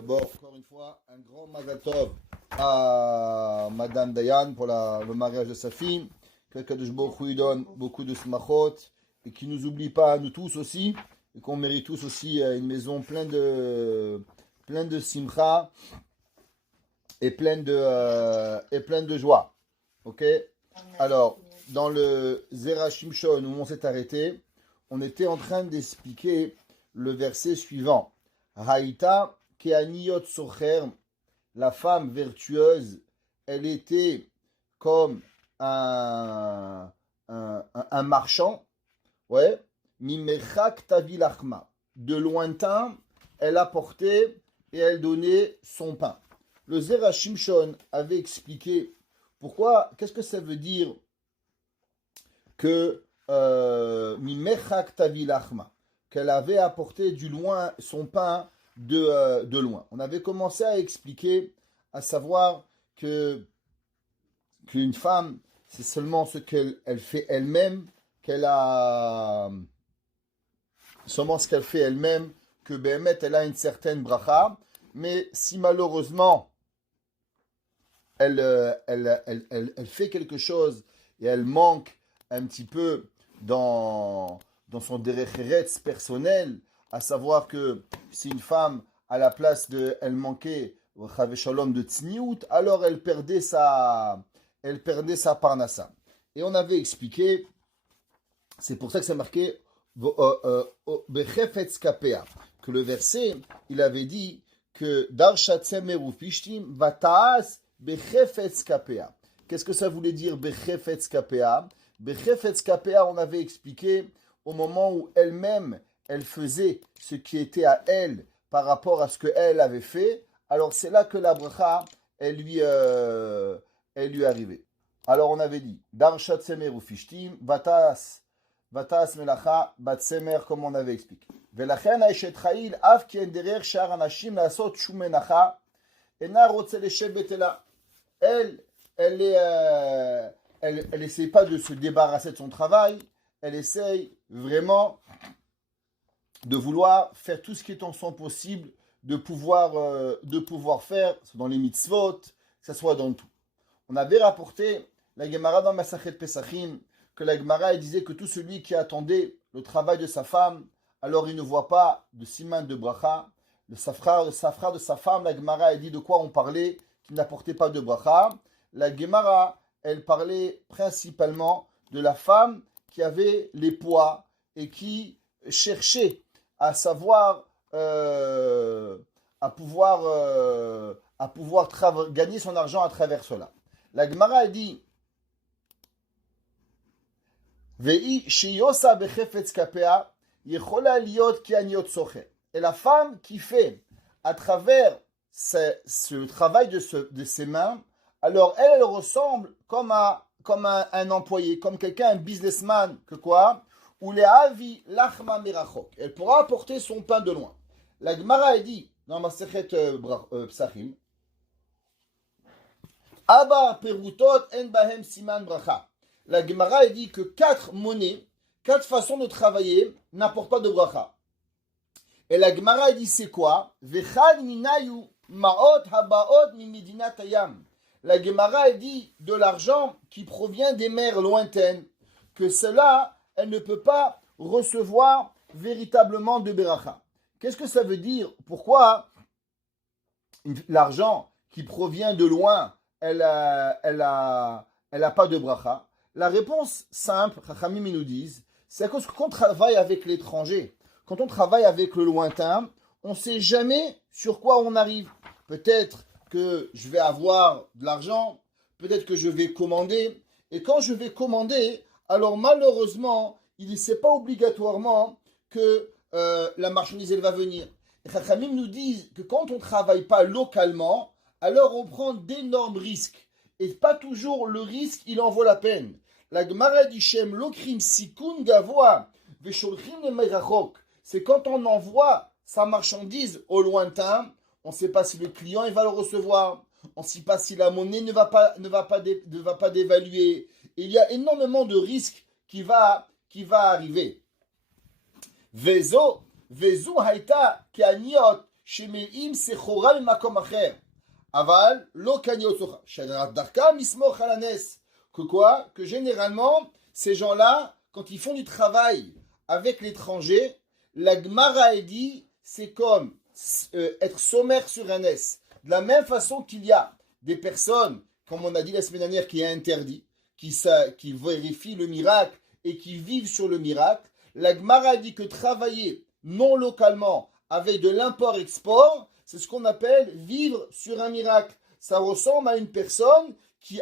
D'abord, encore une fois, un grand Mazal Tov à Madame Dayan pour le mariage de sa fille. Que Kadosh Baruch Hu lui donne beaucoup de smachot et qui nous oublie pas, nous tous aussi, et qu'on mérite tous aussi une maison pleine de simcha et pleine de joie. Ok. Alors, dans le Zera Shimshon où on s'est arrêté, on était en train d'expliquer le verset suivant. Haïta keaniot socher, la femme vertueuse, elle était comme un marchand, ouais, mimechak tavilachma, de lointain, elle apportait et elle donnait son pain. Le Zera Shimshon avait expliqué pourquoi, qu'est-ce que ça veut dire que mimechak tavilachma, qu'elle avait apporté du loin son pain de loin. On avait commencé à expliquer, à savoir qu'une femme, c'est seulement ce qu'elle fait elle-même, seulement ce qu'elle fait elle-même, que Béhémet, elle a une certaine bracha, mais si malheureusement elle fait quelque chose et elle manque un petit peu dans son derech eretz personnel, à savoir que si une femme, à la place de, elle manquait Chave Shalom de Tzniout, alors elle perdait sa parnassa. Et on avait expliqué, c'est pour ça que c'est marqué Bechefetz Kapea, que le verset, il avait dit que Darshat Semeru Pishtim Vataas Bechefetz Kapea. Qu'est-ce que ça voulait dire Bechefetz Kapea? Bechefetz Kapea, on avait expliqué au moment où elle-même, elle faisait ce qui était à elle par rapport à ce qu'elle avait fait, alors c'est là que la bracha, elle lui arrivait. Alors on avait dit, Darshat Semer ou Fishtim, Vatas Melacha, Bat Semer, comme on avait expliqué. Velachen Aishet Chail, Av Kien Derer Shar Anashim Lasot Shumenacha, Ena Rotze Leshev Betela. Elle essaie pas de se débarrasser de son travail, elle essaye vraiment de vouloir faire tout ce qui est en son possible, de pouvoir faire, dans les mitzvot, que ce soit dans tout. On avait rapporté la Gemara dans Masachet Pesachim, que la Gemara disait que tout celui qui attendait le travail de sa femme, alors il ne voit pas de siman de bracha. Le safra de sa femme, la Gemara a dit de quoi on parlait, qui n'apportait pas de bracha. La Gemara, elle parlait principalement de la femme qui avait les poids et qui cherchait à savoir, à pouvoir gagner son argent à travers cela. La Gemara dit Vei shiyosa bechefetz kapea yechola liot kianiot socher. Et la femme qui fait à travers ce travail de ses mains, alors elle ressemble comme un employé, comme quelqu'un, un businessman, que quoi? Ou les avi lachma mirachok. Elle pourra apporter son pain de loin. La Gemara dit dans Masechet Psachim, Aba perutot en bahem siman bracha. La Gemara dit que 4 monnaies, 4 façons de travailler n'apportent pas de bracha. Et la Gemara dit c'est quoi? Vechad minayu maot habaot mimidinat hayam. La Gemara dit de l'argent qui provient des mers lointaines, que cela, elle ne peut pas recevoir véritablement de beracha. Qu'est-ce que ça veut dire? Pourquoi l'argent qui provient de loin, elle n'a pas de bracha? La réponse simple, Chachamim nous disent, c'est à cause que quand on travaille avec l'étranger, quand on travaille avec le lointain, on ne sait jamais sur quoi on arrive. Peut-être que je vais avoir de l'argent, peut-être que je vais commander, et quand je vais commander, alors malheureusement, il ne sait pas obligatoirement que la marchandise elle va venir. Et Chachamim nous disent que quand on ne travaille pas localement, alors on prend d'énormes risques. Et pas toujours le risque, il en vaut la peine. La Gemara dit Shem lokrim sikun gavoa vesholchim le merachok. C'est quand on envoie sa marchandise au lointain, on ne sait pas si le client il va le recevoir, on ne sait pas si la monnaie ne va pas dévaluer. Et il y a énormément de risques qui va arriver. Vezo haïta kianiot שמלאים סחורה ממקום אחר. אבל לא קניot socha. שדרכם לסמוך על הנס. Que quoi? Que généralement, ces gens-là, quand ils font du travail avec l'étranger, la Gemara a dit, c'est comme être sommaire sur un S. De la même façon qu'il y a des personnes, comme on a dit la semaine dernière, qui est interdit, qui vérifient le miracle et qui vivent sur le miracle, la Gemara a dit que travailler non localement avec de l'import-export, c'est ce qu'on appelle vivre sur un miracle. Ça ressemble à une personne qui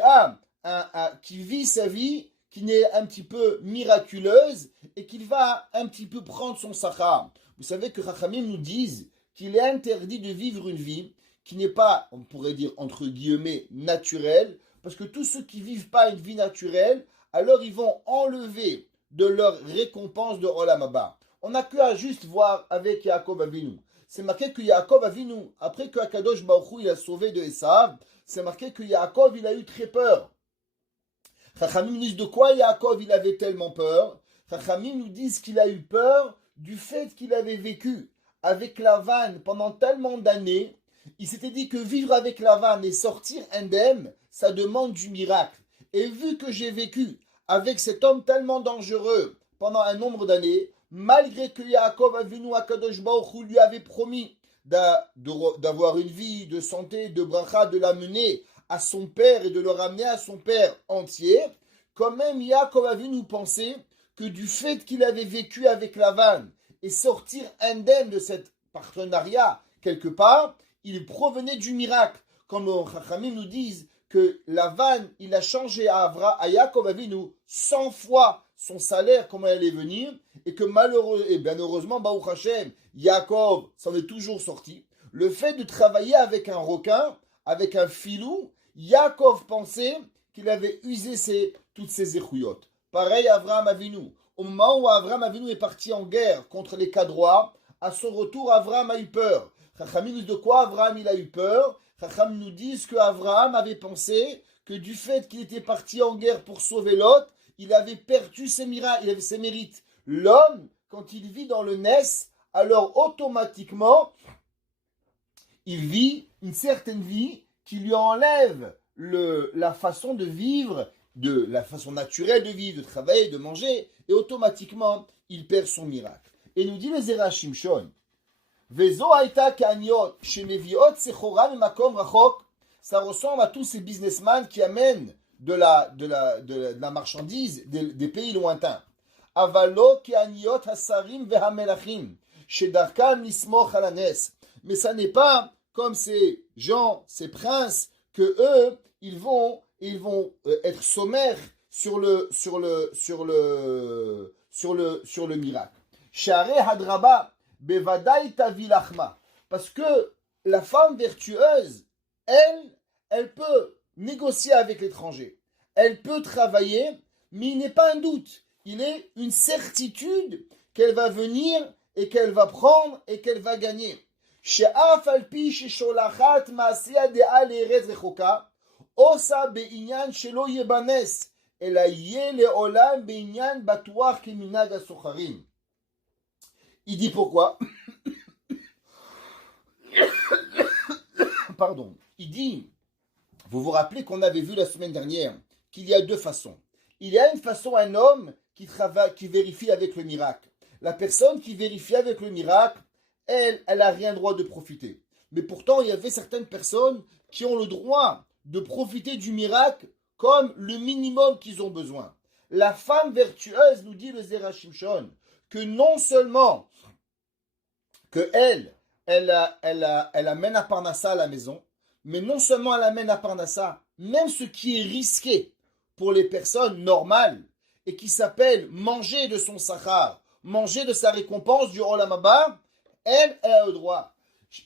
vit sa vie, qui n'est un petit peu miraculeuse et qui va un petit peu prendre son sachar. Vous savez que Chachamim nous disent qu'il est interdit de vivre une vie qui n'est pas, on pourrait dire entre guillemets, naturelle, parce que tous ceux qui ne vivent pas une vie naturelle, alors ils vont enlever de leur récompense de Olam Haba. On n'a qu'à juste voir avec Yaakov Avinu. C'est marqué que Yaakov Avinu, après que Akadosh Baruch Hu, il a sauvé de Esav, c'est marqué que Yaakov, il a eu très peur. Chachamim nous disent de quoi Yaakov il avait tellement peur. Chachamim nous disent qu'il a eu peur du fait qu'il avait vécu avec Lavan pendant tellement d'années. Il s'était dit que vivre avec Lavan et sortir indemne, ça demande du miracle. Et vu que j'ai vécu avec cet homme tellement dangereux pendant un nombre d'années, malgré que Yaakov Avinu Akadosh Baruch Hu lui avait promis d'avoir une vie de santé, de bracha, de l'amener à son père et de le ramener à son père entier, quand même Yaakov Avinu pensait que du fait qu'il avait vécu avec Lavan et sortir indemne de cet partenariat quelque part, il provenait du miracle. Comme les Chachamim nous disent que Lavan, il a changé à Yaakov Avinu 100 fois son salaire, comment il allait venir, et que bien heureusement, Baruch Hashem, Yaakov s'en est toujours sorti. Le fait de travailler avec un requin, avec un filou, Yaakov pensait qu'il avait usé toutes ses échouillottes. Pareil Avraham Avinu. Au moment où Avraham Avinu est parti en guerre contre les Cadrois, à son retour, Avraham a eu peur. Chachamim nous dit de quoi Avraham il a eu peur. Chachamim nous disent qu'Avraham avait pensé que du fait qu'il était parti en guerre pour sauver Lot, il avait perdu ses miracles, il avait ses mérites. L'homme, quand il vit dans le Ness, alors automatiquement, il vit une certaine vie qui lui enlève la façon de vivre, la façon naturelle de vivre, de travailler, de manger, et automatiquement, il perd son miracle. Et nous dit le Zera Shimshon, Vezo haïta kaniot, shemeviot sechora memakom rachok, ça ressemble à tous ces businessmen qui amènent de la marchandise des pays lointains. Avalo kaniot hasarim vehamelachim, shedarkam nismoch alanes. Mais ça n'est pas comme ces gens, ces princes, que eux, ils vont être sommaires sur le miracle. Share hadraba bevadai tavilachma. Parce que la femme vertueuse, elle peut négocier avec l'étranger. Elle peut travailler, mais il n'est pas un doute. Il est une certitude qu'elle va venir et qu'elle va prendre et qu'elle va gagner. שאף על פי ששולחת מעשיה דעה לארץ רחוקה, עושה בעניין שלא יבנס, אלא יהיה לעולם בעניין בטוח כמנהג הסוחרים. Il dit pourquoi? Pardon. Il dit, vous vous rappelez qu'on avait vu la semaine dernière qu'il y a deux façons. Il y a une façon, un homme qui vérifie avec le miracle. La personne qui vérifie avec le miracle, elle n'a rien droit de profiter. Mais pourtant, il y avait certaines personnes qui ont le droit de profiter du miracle comme le minimum qu'ils ont besoin. La femme vertueuse, nous dit le Zera Shimshon, que non seulement que elle amène à Parnassa à la maison, mais non seulement elle amène à Parnassa, même ce qui est risqué pour les personnes normales et qui s'appelle manger de son sachar, manger de sa récompense du Olam Haba, elle a le droit.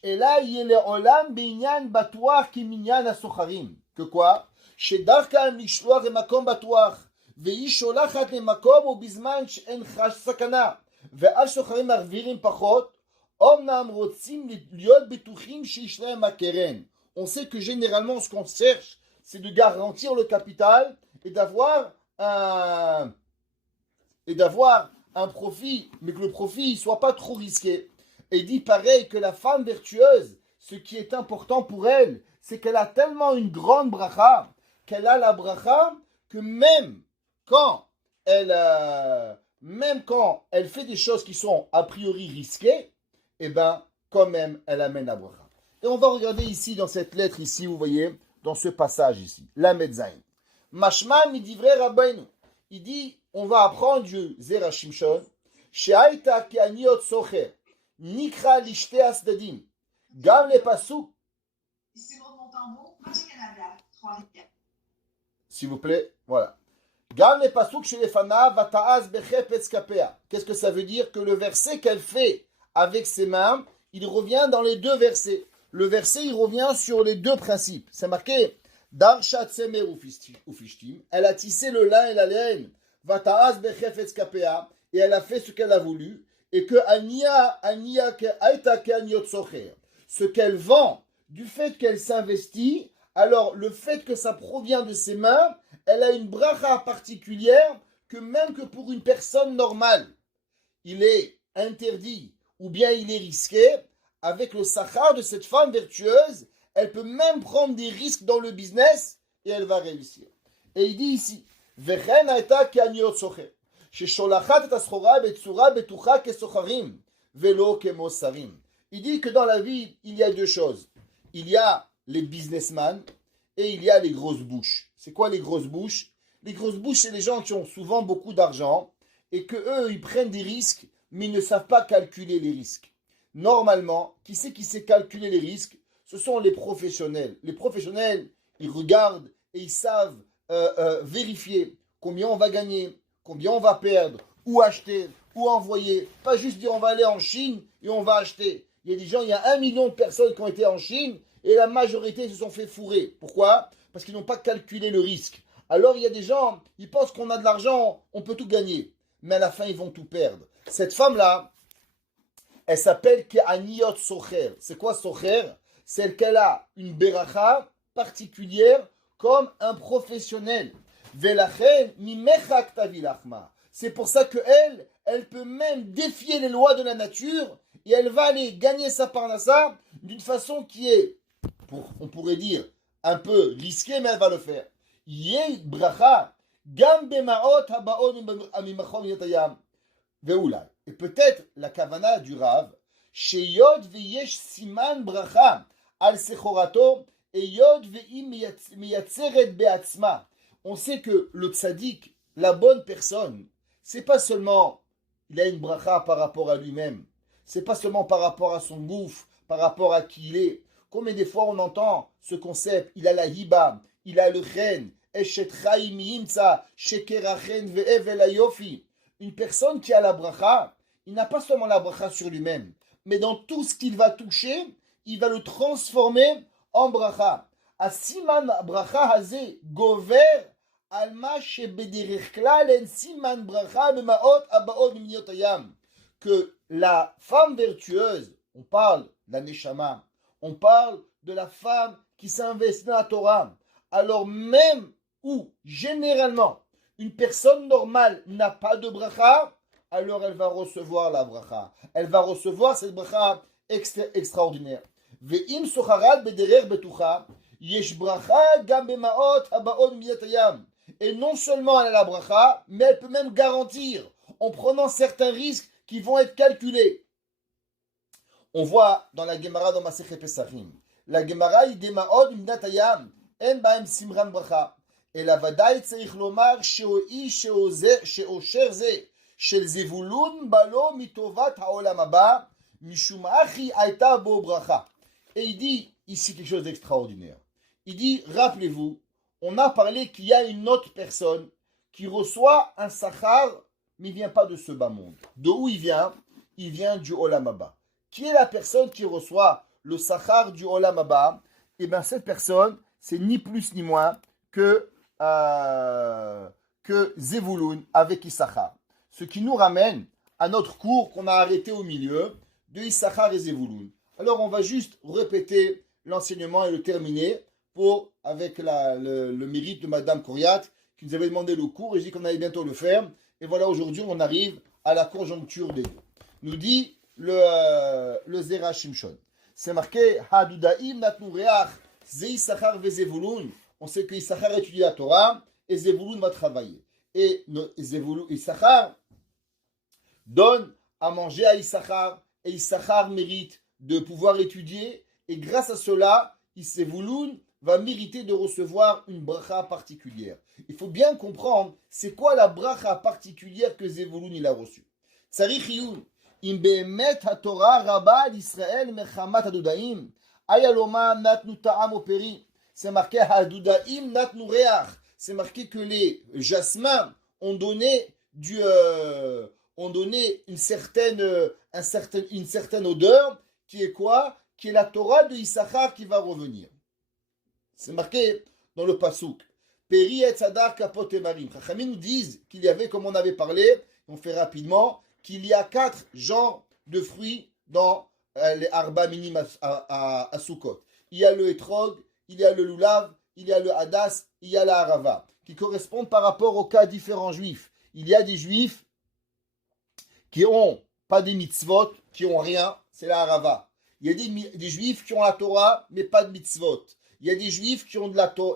Et là, il y a le Olam binyan batuach ki minyan asocharim. Que quoi? Shedarka mishloach emakom batuach. והיא שולחת למקום ובזמן שאין חש סכנה ועל סוחרים מרווירים פחות, אמנם רוצים להיות בטוחים שיש להם הקרן. On sait que généralement ce qu'on cherche c'est de garantir le capital et d'avoir un profit, mais que le profit ne soit pas trop risqué. Et il dit pareil que la femme vertueuse, ce qui est important pour elle, c'est qu'elle a tellement une grande bracha, qu'elle a la bracha, que quand même quand elle fait des choses qui sont a priori risquées, eh ben, quand même, elle amène la bracha. Et on va regarder ici, dans cette lettre ici, vous voyez, dans ce passage ici, la Medzaïn. Mashma midivre rabbeinu. Il dit, on va apprendre du Zera Shimshon, she'aita ke'aniot socher, nikra lishte asdadim, gam le pasuk. S'il vous plaît, voilà. Gam le pasuk chez les fana vata'az bechepetz kapea. Qu'est-ce que ça veut dire? Que le verset qu'elle fait avec ses mains, il revient dans les deux versets. Le verset, il revient sur les deux principes. C'est marqué, Darshat semer ufishtim. Elle a tissé le lin et la laine. Vata'az bechepetz kapea. Et elle a fait ce qu'elle a voulu. Et que ce qu'elle vend, du fait qu'elle s'investit, alors le fait que ça provient de ses mains, elle a une bracha particulière que même que pour une personne normale, il est interdit ou bien il est risqué. Avec le sachar de cette femme vertueuse, elle peut même prendre des risques dans le business et elle va réussir. Et il dit ici, Vechen aita ke'aniot socher. Il dit que dans la vie, il y a deux choses. Il y a les businessmen et il y a les grosses bouches. C'est quoi les grosses bouches? Les grosses bouches, c'est les gens qui ont souvent beaucoup d'argent et que eux, ils prennent des risques, mais ils ne savent pas calculer les risques. Normalement, qui sait calculer les risques? Ce sont les professionnels. Les professionnels, ils regardent et ils savent vérifier combien on va gagner, combien on va perdre, où acheter, où envoyer. Pas juste dire on va aller en Chine et on va acheter. Il y a des gens, il y a 1 million de personnes qui ont été en Chine et la majorité se sont fait fourrer. Pourquoi? Parce qu'ils n'ont pas calculé le risque. Alors il y a des gens, ils pensent qu'on a de l'argent, on peut tout gagner. Mais à la fin, ils vont tout perdre. Cette femme-là, elle s'appelle Ke'aniot Socher. C'est quoi Socher? C'est qu'elle a une beracha particulière comme un professionnel. C'est pour ça qu'elle, elle peut même défier les lois de la nature et elle va aller gagner sa parnassa d'une façon qui est, on pourrait dire, un peu risquée, mais elle va le faire. Yeh bracha, gam bemaot habaon amimachom yatayam. Veulai. Et peut-être la kavana du Rav, sheyod veyesh siman bracha al sechorato et yod veim miyatzeret beatzma. On sait que le tzaddik, la bonne personne, c'est pas seulement il a une bracha par rapport à lui-même, c'est pas seulement par rapport à son gouffre, par rapport à qui il est. Combien des fois on entend ce concept, il a la hiba, il a le chen, eshet chaim yimtza, shekerachen ve'evel ayofi. Une personne qui a la bracha, il n'a pas seulement la bracha sur lui-même, mais dans tout ce qu'il va toucher, il va le transformer en bracha. Asiman bracha haze gover alma shebederich klal en siman bracha bemaot abaot b'minot hayam. Que la femme vertueuse, on parle de la neshama, on parle de la femme qui s'investit dans la Torah. Alors même où, généralement, une personne normale n'a pas de bracha, alors elle va recevoir la bracha. Elle va recevoir cette bracha extraordinaire. Ve'im socharat bederer betucha, yesh bracha gam bemaot habaot b'minot hayam. Et non seulement elle a la bracha, mais elle peut même garantir, en prenant certains risques qui vont être calculés. On voit dans la Gemara dans Masechet Pesachim, la Gemara idemaot b'minot hayam, en baem simran bracha. Et la vadaï tzarich lomar sheoi sheosher ze shel zevulun balo mitovat haolam haba mishum achi aita bo bracha. Et il dit ici quelque chose d'extraordinaire. Il dit, rappelez-vous, on a parlé qu'il y a une autre personne qui reçoit un sachar, mais il ne vient pas de ce bas monde. De où il vient? Il vient du Olam Haba. Qui est la personne qui reçoit le sachar du Olam Haba? Eh bien, cette personne, c'est ni plus ni moins que Zevulun avec Issachar. Ce qui nous ramène à notre cours qu'on a arrêté au milieu de Issachar et Zevulun. Alors, on va juste répéter l'enseignement et le terminer avec le mérite de Madame Kouriat qui nous avait demandé le cours et je dis qu'on allait bientôt le faire. Et voilà, aujourd'hui, on arrive à la conjoncture des deux. Nous dit le Zera Shimshon. C'est marqué Hadudaim natnu reach ze Issachar ve Zevulun. On sait que Issachar étudie la Torah et Zevulun va travailler. Et Issachar donne à manger à Issachar et Issachar mérite de pouvoir étudier et grâce à cela, Zevulun va mériter de recevoir une bracha particulière. Il faut bien comprendre c'est quoi la bracha particulière que Zevulun il a reçue. Tzarich Iyun im be'emet haTorah rabba al Israël mechamat hadudaim ayaloma natnu ta'am operi. C'est marqué hadudaim natnu reach. C'est marqué que les jasmins ont donné une certaine odeur qui est quoi? Qui est la Torah de Issachar qui va revenir. C'est marqué dans le Passouk. Peri et tzadar kapot emarim. Chachamim nous disent qu'il y avait, comme on avait parlé, on fait rapidement, qu'il y a 4 genres de fruits dans les arba minim à Sukkot. Il y a le etrog, il y a le lulav, il y a le hadas, il y a la harava, qui correspondent par rapport aux cas différents juifs. Il y a des juifs qui n'ont pas des mitzvot, qui n'ont rien, c'est la harava. Il y a des juifs qui ont la Torah, mais pas de mitzvot. Il y a des juifs qui ont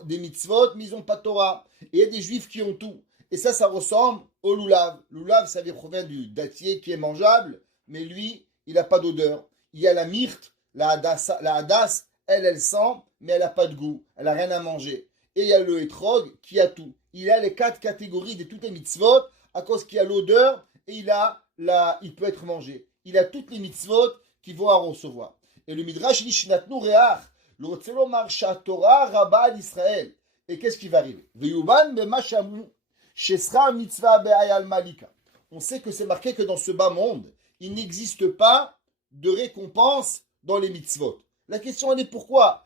des mitzvot, mais ils n'ont pas de Torah. Et il y a des juifs qui ont tout. Et ça ressemble au lulav. Lulav, ça provient du dattier qui est mangeable, mais lui, il n'a pas d'odeur. Il y a la myrte, la hadas, elle sent, mais elle n'a pas de goût. Elle n'a rien à manger. Et il y a le etrog qui a tout. Il a les 4 catégories de toutes les mitzvot à cause qu'il y a l'odeur et il peut être mangé. Il a toutes les mitzvot qui vont à recevoir. Et le midrash dit Shnatnu reach. Torah rabba al Israël. Et qu'est-ce qui va arriver? On sait que c'est marqué que dans ce bas monde, il n'existe pas de récompense dans les mitzvot. La question elle est pourquoi?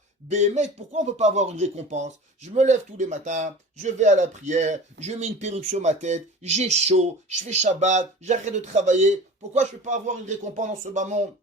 Pourquoi on ne peut pas avoir une récompense? Je me lève tous les matins, je vais à la prière, je mets une perruque sur ma tête, j'ai chaud, je fais Shabbat, j'arrête de travailler. Pourquoi je ne peux pas avoir une récompense dans ce bas monde?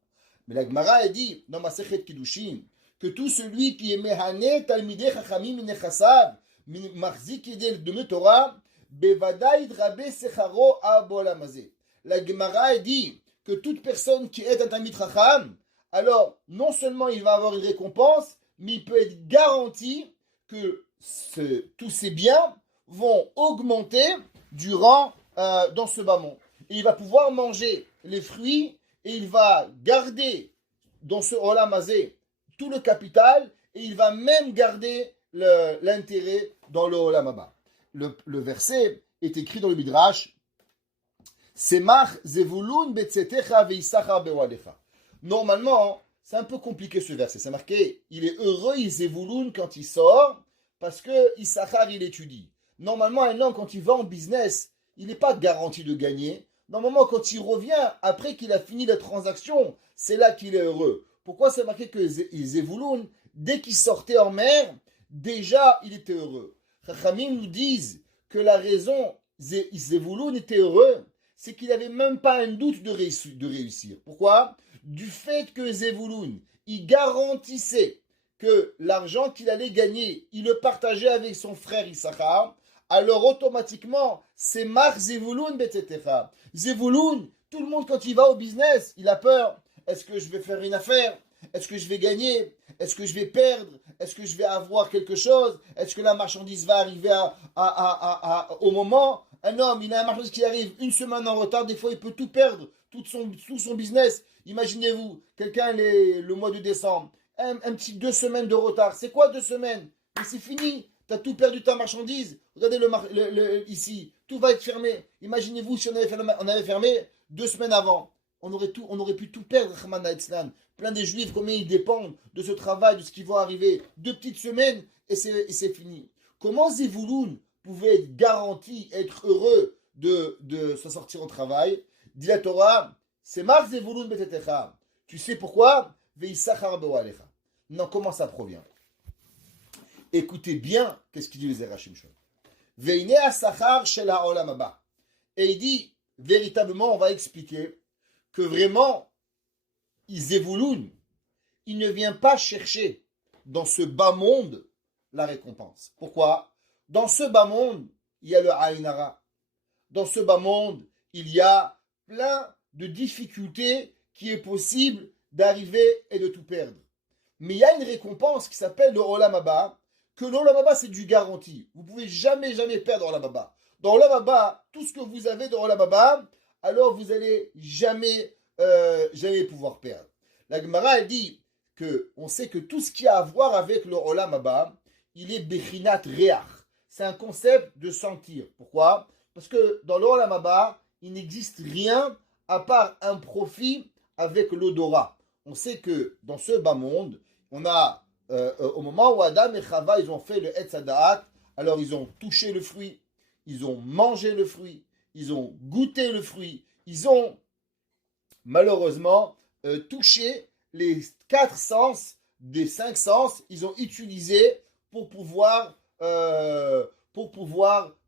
Mais la Gemara elle dit dans ma Sechet Kiddushin que tout celui qui est Mehane Talmidei Chachamim Minechassav Marzik Yedel de Torah Bevadaï Drabe Secharo Abolamazé. La Gemara dit que toute personne qui est un Talmid Chacham, alors non seulement il va avoir une récompense, mais il peut être garanti que tous ses biens vont augmenter dans ce bas monde. Et il va pouvoir manger les fruits et il va garder dans ce Olamazé tout le capital et il va même garder l'intérêt dans le Olam Haba. Le verset est écrit dans le Midrash Semach Zevulun betzetecha veIssachar bewalecha. Normalement, c'est un peu compliqué ce verset. C'est marqué il est heureux Zevulun quand il sort parce que Issachar il étudie. Normalement, un homme quand il va en business, il n'est pas garanti de gagner. Normalement, quand il revient après qu'il a fini la transaction, c'est là qu'il est heureux. Pourquoi c'est marqué que Zevulun, dès qu'il sortait en mer, déjà il était heureux? Chachamim nous disent que la raison Zevulun était heureux, c'est qu'il n'avait même pas un doute de réussir. Pourquoi? Du fait que Zevulun, il garantissait que l'argent qu'il allait gagner, il le partageait avec son frère Issachar, alors automatiquement, c'est Mar Zevulun betzetecha. Zevulun, tout le monde quand il va au business, il a peur. Est-ce que je vais faire une affaire? Est-ce que je vais gagner? Est-ce que je vais perdre? Est-ce que je vais avoir quelque chose? Est-ce que la marchandise va arriver au moment? Un homme, il a une marchandise qui arrive une semaine en retard, des fois il peut tout perdre, tout son business. Imaginez-vous, quelqu'un le mois de décembre, un petit 2 semaines de retard. C'est quoi 2 semaines? Mais c'est fini, tu as tout perdu ta marchandise. Regardez ici, tout va être fermé. Imaginez-vous si on avait fermé 2 semaines avant. On aurait pu tout perdre, Rahman Islam. Plein des juifs, combien ils dépendent de ce travail, de ce qui va arriver. 2 petites semaines et c'est fini. Comment Zevulun pouvait être garanti, être heureux de se sortir au travail? Dit la Torah, c'est Mar Zevulun betetecha. Tu sais pourquoi? Veissachar bewalecha. Non, comment ça provient? Écoutez bien, qu'est-ce qu'il dit les Zera Shimshon. Veine asachar shel haolam haba. Et il dit, véritablement, on va expliquer que vraiment, Zevulun, il ne vient pas chercher dans ce bas monde la récompense. Pourquoi? Dans ce bas monde, il y a le Aïn Hara. Dans ce bas monde, il y a plein de difficultés qui est possible d'arriver et de tout perdre. Mais il y a une récompense qui s'appelle le Olam Haba, que l'Olam Haba c'est du garanti. Vous ne pouvez jamais perdre Olam Haba. Dans Olam Haba, tout ce que vous avez dans Olam Haba, alors vous n'allez jamais pouvoir perdre. La Gemara, elle dit qu'on sait que tout ce qui a à voir avec le Olam Haba, il est Bechinat Reach. C'est un concept de sentir. Pourquoi? Parce que dans le Olam Haba, il n'existe rien à part un profit avec l'odorat. On sait que dans ce bas monde, on a, au moment où Adam et Chava, ils ont fait le Etz Hadaat, alors ils ont touché le fruit, ils ont mangé le fruit, ils ont goûté le fruit, ils ont malheureusement touché les 4 sens des 5 sens, ils ont utilisé pour pouvoir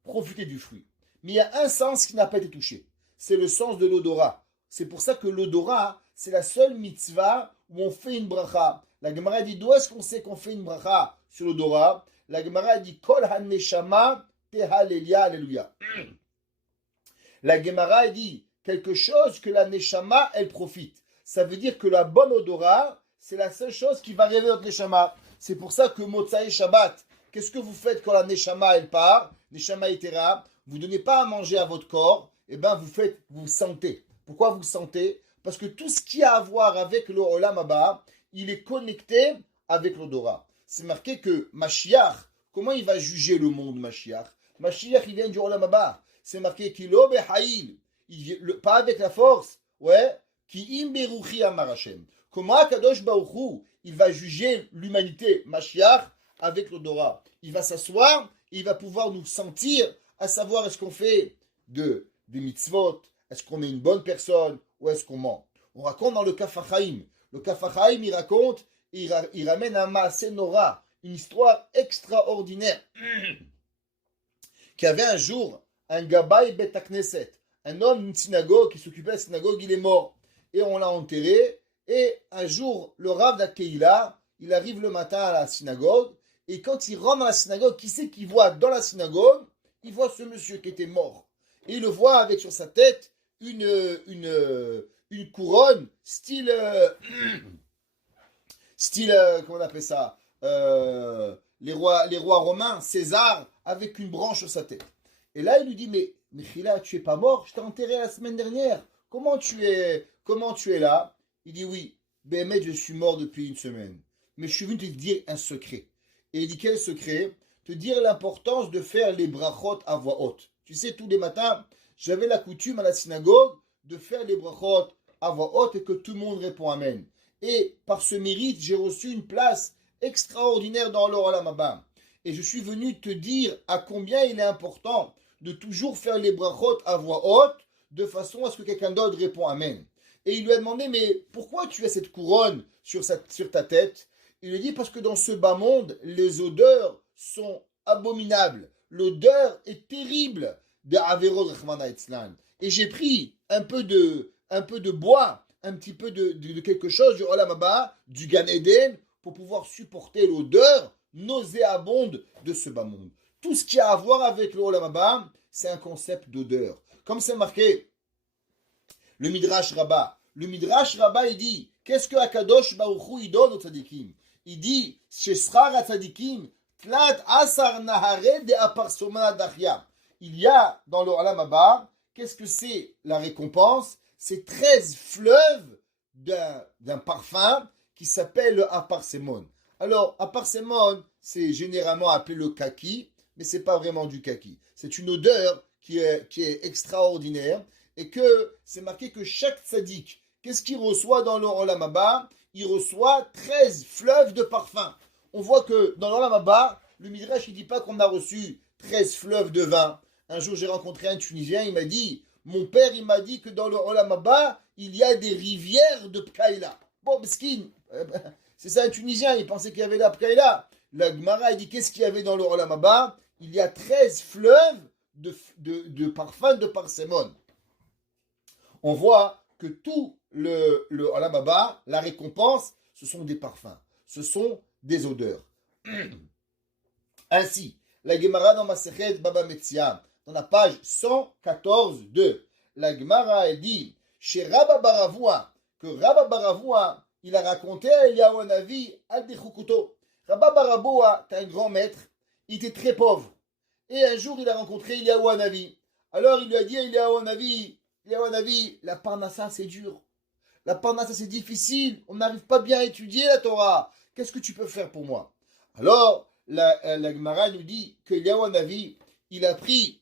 profiter du fruit. Mais il y a un sens qui n'a pas été touché, c'est le sens de l'odorat. C'est pour ça que l'odorat, c'est la seule mitzvah où on fait une bracha. La Gemara dit, d'où est-ce qu'on sait qu'on fait une bracha sur l'odorat? La Gemara dit, Kol ha-neshama tehalelia, alléluia. La Gemara dit, quelque chose que la neshama, elle profite. Ça veut dire que la bonne odorat, c'est la seule chose qui va réveiller notre neshama. C'est pour ça que Motsai Shabbat, qu'est-ce que vous faites quand la neshama, elle part? Neshama etera, vous ne donnez pas à manger à votre corps, et bien vous sentez. Pourquoi vous sentez? Parce que tout ce qui a à voir avec le Olam Haba, il est connecté avec l'odorat. C'est marqué que Mashiach, comment il va juger le monde, Mashiach? Mashiach, il vient du Olam Haba. C'est marqué qu'il obehaïl, pas avec la force, ouais, qui imberuchi amar Hashem. Comment Kadosh Baruch Hu, il va juger l'humanité, Mashiach, avec l'odorat. Il va s'asseoir, et il va pouvoir nous sentir, à savoir est-ce qu'on fait des mitzvot, est-ce qu'on est une bonne personne ou est-ce qu'on ment? On raconte dans le Kaf HaChaim. Le Kaf HaChaim, il raconte, il ramène un Maaseh Nora, une histoire extraordinaire. Qu'il y avait un jour un Gabbai Bet HaKnesset, un homme d'une synagogue qui s'occupait de la synagogue, il est mort. Et on l'a enterré. Et un jour, le Rav d'Akeila, il arrive le matin à la synagogue. Et quand il rentre dans la synagogue, qui c'est qu'il voit dans la synagogue? Il voit ce monsieur qui était mort. Et il le voit avec sur sa tête une couronne, style, comment on appelle ça, les rois romains, César, avec une branche sur sa tête. Et là, il lui dit, mais Chila, tu es pas mort? Je t'ai enterré la semaine dernière. Comment tu es là? Il dit, oui, Béhémet, je suis mort depuis une semaine. Mais je suis venu te dire un secret. Et il dit, quel secret? Te dire l'importance de faire les brachot à voix haute. Tu sais, tous les matins, j'avais la coutume à la synagogue de faire les brachot à voix haute et que tout le monde répond Amen. Et par ce mérite, j'ai reçu une place extraordinaire dans l'Olam Haba. Et je suis venu te dire à combien il est important de toujours faire les brachot à voix haute de façon à ce que quelqu'un d'autre réponde Amen. Et il lui a demandé, mais pourquoi tu as cette couronne sur ta tête? Il lui a dit, parce que dans ce bas monde, les odeurs sont abominables. L'odeur est terrible de Averot Rachmana Etzlan. Et j'ai pris un peu de bois, un petit peu de quelque chose du Olam Haba, du Gan Eden, pour pouvoir supporter l'odeur nauséabonde de ce bas monde. Tout ce qui a à voir avec le Olam Haba, c'est un concept d'odeur. Comme c'est marqué, le Midrash Rabbah. Le Midrash Rabbah, il dit, qu'est-ce que Akadosh Baruch Hu il donne aux tzadikim? Il dit, Shesrar tzadikim, tlat asar nahare de aparsomana dachya. Il y a dans le Olam Haba, qu'est-ce que c'est la récompense? C'est 13 fleuves d'un parfum qui s'appelle le aparsemon. Alors, aparsemon, c'est généralement appelé le kaki, mais c'est pas vraiment du kaki. C'est une odeur qui est extraordinaire et que c'est marqué que chaque tzaddik, qu'est-ce qu'il reçoit dans le Olam Haba? Il reçoit 13 fleuves de parfum. On voit que dans l'Olam Haba, le Midrash ne dit pas qu'on a reçu 13 fleuves de vin. Un jour, j'ai rencontré un Tunisien, il m'a dit, mon père, il m'a dit que dans le Olam Haba, il y a des rivières de Pkaïla. Bon, Beskin, c'est ça un Tunisien, il pensait qu'il y avait la Pkaïla. La Gemara, il dit, qu'est-ce qu'il y avait dans le Olam Haba? Il y a 13 fleuves de parfum de parsemon. On voit que tout le Olam Haba, la récompense, ce sont des parfums, ce sont des odeurs. Ainsi, la Gemara dans Masechet Baba Metzia, dans la page 114-2, la Gemara elle dit, chez Rabba Baravua, que Rabba Baravoua, il a raconté à Eliyahu Hanavi, Al-Dechukuto. Rabba Baravoua, c'est un grand maître, il était très pauvre. Et un jour, il a rencontré Eliyahu Hanavi. Alors, il lui a dit à Eliyahu Hanavi, la parnassa, c'est dur. La parnassa, c'est difficile. On n'arrive pas bien à étudier la Torah. Qu'est-ce que tu peux faire pour moi? Alors, la Gemara nous dit que Eliyahu Hanavi, il a pris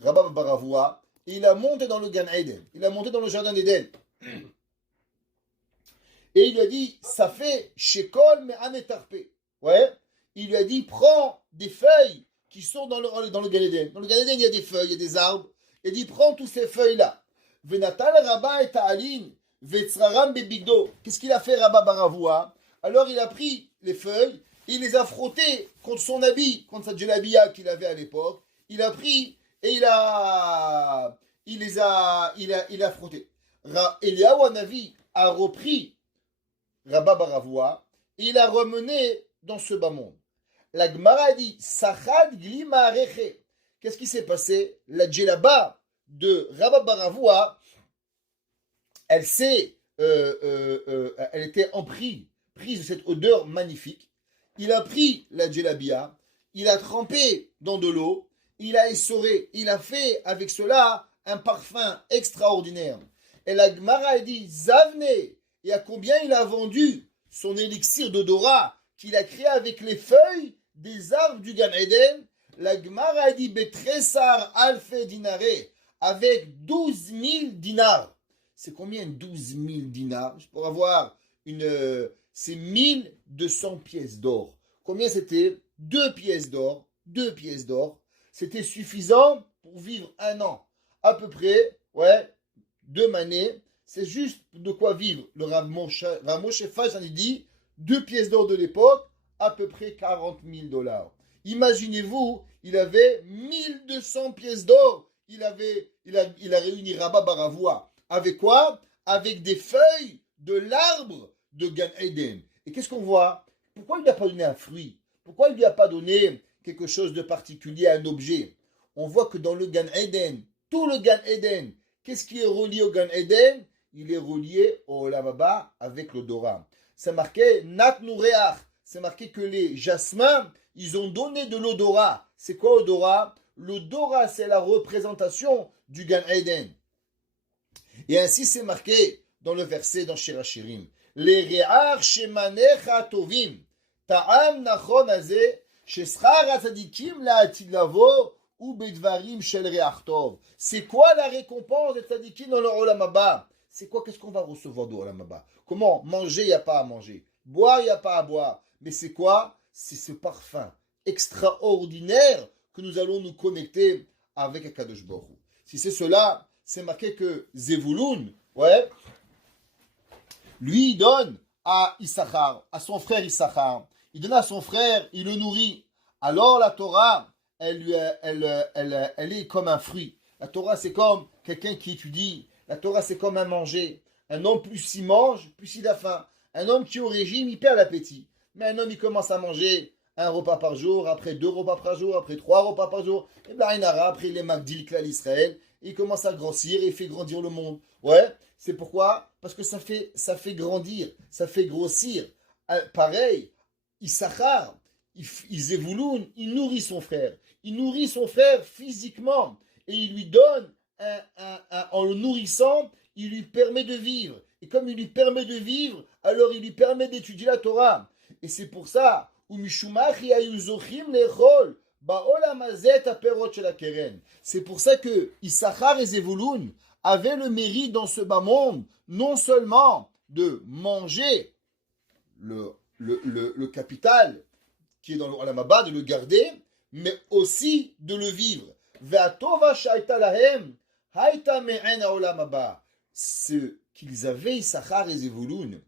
Rabba Baravoua et il a monté dans le Gan Eden. Il a monté dans le jardin d'Éden. Et il lui a dit, ça fait Shekol Me'anetarpe. Ouais. Il lui a dit, prends des feuilles qui sont dans le Gan Eden. Dans le Gan Eden, il y a des feuilles, il y a des arbres. Il dit, prends toutes ces feuilles-là. Venatal Rabba et Ta'alin, Vetzraram Bebigdo. Qu'est-ce qu'il a fait, Rabba Baravoua? Alors il a pris les feuilles, il les a frottées contre son habit, contre sa djellabia qu'il avait à l'époque. Il a pris et il a frotté. Eliyahu Hanavi a repris Rabba Baravoua et il l'a remené dans ce bas monde. La Gemara dit Sachad Glima Reche. Qu'est-ce qui s'est passé? La djellaba de Rabba Baravoua, elle était prise de cette odeur magnifique. Il a pris la djellabia, il a trempé dans de l'eau, il a essoré, il a fait avec cela un parfum extraordinaire. Et la Gemara dit Zavne, et à combien il a vendu son élixir d'odorat qu'il a créé avec les feuilles des arbres du Gan Eden? La Gemara dit Betressar Alfe Dinare, avec 12 000 dinars. C'est combien 12 000 dinars? Je pourrais avoir c'est 1200 pièces d'or. Combien c'était? 2 pièces d'or. 2 pièces d'or. C'était suffisant pour vivre un an. À peu près, ouais, 2 années. C'est juste de quoi vivre. Le Rav Moshe Faz, il dit 2 pièces d'or de l'époque, à peu près 40 000 dollars. Imaginez-vous, il avait 1200 pièces d'or. Il a réuni Rabba Baravoua. Avec quoi? Avec des feuilles de l'arbre de Gan Eden. Et qu'est-ce qu'on voit? Pourquoi il n'a pas donné un fruit? Pourquoi il ne lui a pas donné quelque chose de particulier, un objet? On voit que dans le Gan Eden, tout le Gan Eden, qu'est-ce qui est relié au Gan Eden? Il est relié au Olam Haba avec l'odorat. C'est marqué Nat Noureach. C'est marqué que les jasmins, ils ont donné de l'odorat. C'est quoi l'odorat? L'odorat, c'est la représentation du Gan Eden. Et ainsi, c'est marqué dans le verset dans Shir Hashirim. Les re'ach shemanecha tovim, ta'am nachon hazeh, sheschar hatzadikim la'atid lavo, ou bedvarim shel re'ach tov. C'est quoi la récompense des tzadikim dans le Olam Haba? C'est quoi? Qu'est-ce qu'on va recevoir de Olam Haba? Comment? Manger, il n'y a pas à manger. Boire, il n'y a pas à boire. Mais c'est quoi? C'est ce parfum extraordinaire que nous allons nous connecter avec Akadosh Baruch Hu. Si c'est cela, c'est marqué que Zevulun, ouais, lui, il donne à Issachar, à son frère Issachar. Il donne à son frère, il le nourrit. Alors la Torah, elle est comme un fruit. La Torah, c'est comme quelqu'un qui étudie. La Torah, c'est comme un manger. Un homme, plus il mange, plus il a faim. Un homme qui est au régime, il perd l'appétit. Mais un homme, il commence à manger un repas par jour, après 2 repas par jour, après 3 repas par jour. Et bien, après, il est Magdil Klal Israël. Il commence à grossir et il fait grandir le monde. Ouais, c'est pourquoi? Parce que ça fait grandir, ça fait grossir. Pareil, Issachar, Zevulun, il nourrit son frère. Il nourrit son frère physiquement. Et il lui donne, en le nourrissant, il lui permet de vivre. Et comme il lui permet de vivre, alors il lui permet d'étudier la Torah. Et c'est pour ça, c'est pour ça que Issachar et Zevulun avaient le mérite dans ce bas monde, non seulement de manger le capital qui est dans le Olam Haba, de le garder, mais aussi de le vivre. Ce qu'ils avaient, Issachar et Zevulun,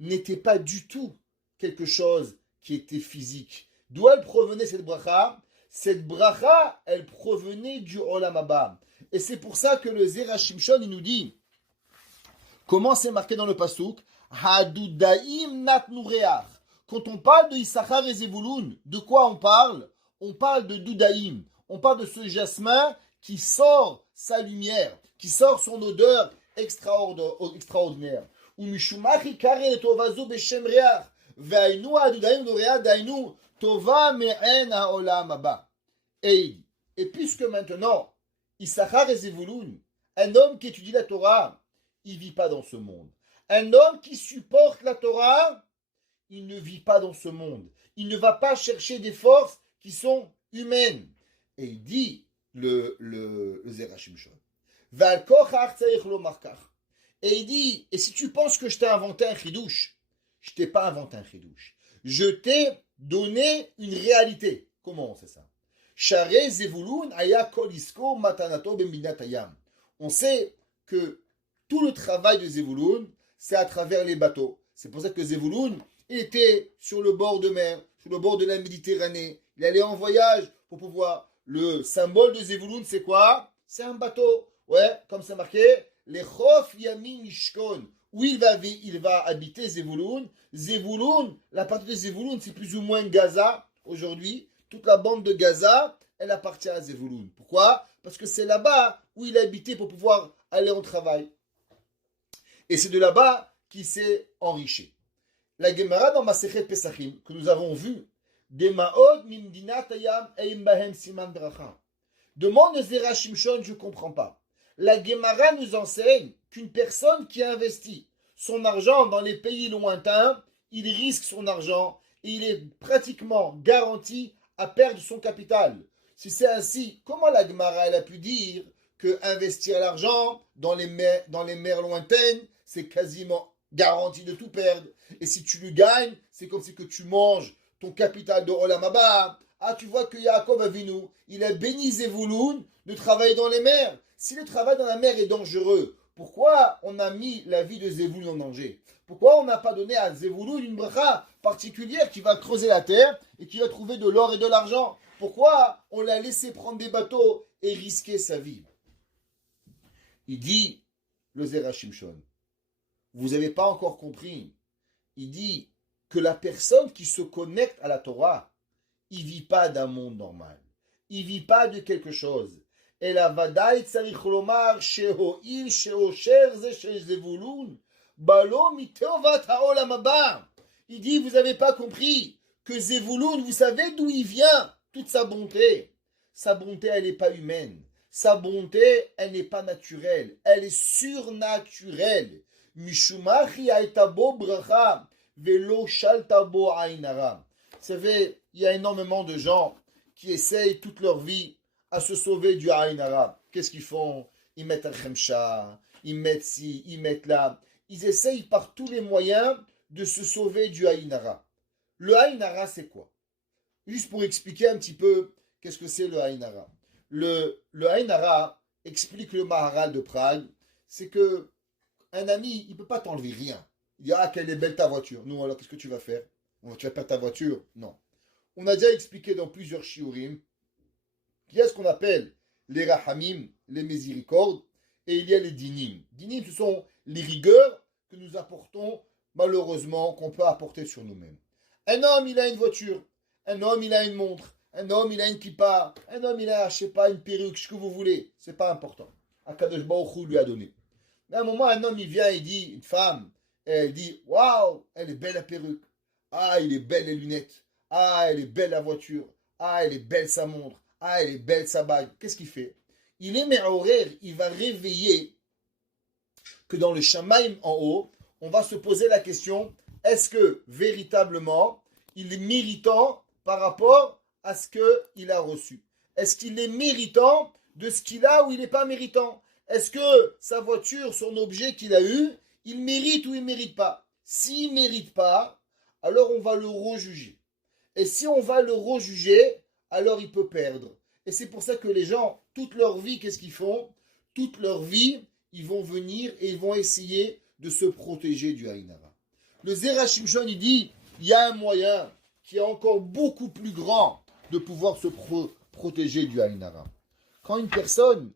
n'était pas du tout quelque chose qui était physique. D'où elle provenait cette bracha? Cette bracha, elle provenait du Olam Haba. Et c'est pour ça que le Zera Shimshon, il nous dit, comment c'est marqué dans le Pasuk? Hadudaim nat nureach. Quand on parle de Issachar et Zevulun, de quoi on parle? On parle de Dudaim. On parle de ce jasmin qui sort sa lumière, qui sort son odeur extraordinaire. Ou mishumachi kare tovazo beshem reach. Ve'ainu adudaim norea dainu tova me'en ha'olam haba. Et puisque maintenant, Issachar et Zevulun, un homme qui étudie la Torah, il ne vit pas dans ce monde. Un homme qui supporte la Torah, il ne vit pas dans ce monde. Il ne va pas chercher des forces qui sont humaines. Et il dit, le Zera Shimshon, et il dit, et si tu penses que je t'ai inventé un chidouche, je ne t'ai pas inventé un chidouche. Je t'ai donné une réalité. Comment on sait ça? Share Zevulun aya kol isko matanato b'minat hayam. On sait que tout le travail de Zevulun, c'est à travers les bateaux. C'est pour ça que Zevulun était sur le bord de mer, sur le bord de la Méditerranée. Il allait en voyage pour pouvoir. Le symbole de Zevulun, c'est quoi? C'est un bateau. Ouais, comme c'est marqué, les Chof Yamin Mishkon. Où il va habiter Zevulun. Zevulun, la partie de Zevulun, c'est plus ou moins Gaza aujourd'hui. Toute la bande de Gaza, elle appartient à Zevulun. Pourquoi? Parce que c'est là-bas où il a habité pour pouvoir aller au travail. Et c'est de là-bas qu'il s'est enrichi. La Gemara dans Masechet Pesachim, que nous avons vu, Demaod mimdinat hayam eim bahem siman bracha. Demande Zera Shimshon, je ne comprends pas. La Gemara nous enseigne qu'une personne qui investit son argent dans les pays lointains, il risque son argent et il est pratiquement garanti à perdre son capital. Si c'est ainsi, comment la Gemara elle a pu dire que investir l'argent dans les mers lointaines, c'est quasiment garanti de tout perdre. Et si tu le gagnes, c'est comme si que tu manges ton capital de Olam Haba. Ah, tu vois que Yaakov Avinu, il a béni Zevulun de travailler dans les mers. Si le travail dans la mer est dangereux, pourquoi on a mis la vie de Zevulun en danger? Pourquoi on n'a pas donné à Zevulun une bracha particulière qui va creuser la terre et qui va trouver de l'or et de l'argent? Pourquoi on l'a laissé prendre des bateaux et risquer sa vie? Il dit, le Zera Shimshon, vous n'avez pas encore compris. Il dit que la personne qui se connecte à la Torah, il ne vit pas d'un monde normal. Il ne vit pas de quelque chose. Et la vadaï tzarich lomar sheho'il she'osher ze shezevulun balo miteovat ha'olam haba. Il dit, vous n'avez pas compris que Zevulun, vous savez d'où il vient, toute sa bonté. Sa bonté, elle n'est pas humaine. Sa bonté, elle n'est pas naturelle. Elle est surnaturelle. Mishumachi aitabo bracha velo shaltabo ainara. Vous savez, il y a énormément de gens qui essayent toute leur vie à se sauver du ainara. Qu'est-ce qu'ils font? Ils mettent un khemsha, ils mettent ci, ils mettent là. Ils essayent par tous les moyens de se sauver du ainara. Le ainara, c'est quoi? Juste pour expliquer un petit peu qu'est-ce que c'est le ainara. Le ainara explique le Maharal de Prague, c'est que un ami, il ne peut pas t'enlever rien. Il dit, ah, quelle est belle ta voiture. Non, alors qu'est-ce que tu vas faire? Tu vas perdre ta voiture? Non. On a déjà expliqué dans plusieurs shiurim qu'il y a ce qu'on appelle les rahamim, les miséricordes, et il y a les dinim. Dinim, ce sont les rigueurs que nous apportons, malheureusement, qu'on peut apporter sur nous-mêmes. Un homme, il a une voiture. Un homme, il a une montre. Un homme, il a une kippa. Un homme, il a, je sais pas, une perruque, ce que vous voulez. C'est pas important. Akadosh Baruch Hu lui a donné. Mais à un moment, un homme, il vient et dit, une femme, elle dit, waouh, elle est belle la perruque. Ah, il est belle les lunettes. Ah, elle est belle la voiture. Ah, elle est belle sa montre. Ah, elle est belle sa bague. Qu'est-ce qu'il fait? Il est horaire, il va réveiller que dans le Shamaim en haut, on va se poser la question, est-ce que véritablement, il est méritant par rapport à ce qu'il a reçu? Est-ce qu'il est méritant de ce qu'il a ou il n'est pas méritant? Est-ce que sa voiture, son objet qu'il a eu, il mérite ou il ne mérite pas? S'il ne mérite pas, alors on va le rejuger. Et si on va le rejuger, alors il peut perdre. Et c'est pour ça que les gens, toute leur vie, qu'est-ce qu'ils font? Toute leur vie, ils vont venir et ils vont essayer de se protéger du Haïnara. Le Zera Shimshon, il dit, il y a un moyen qui est encore beaucoup plus grand de pouvoir se protéger du Haïnara. Quand une personne,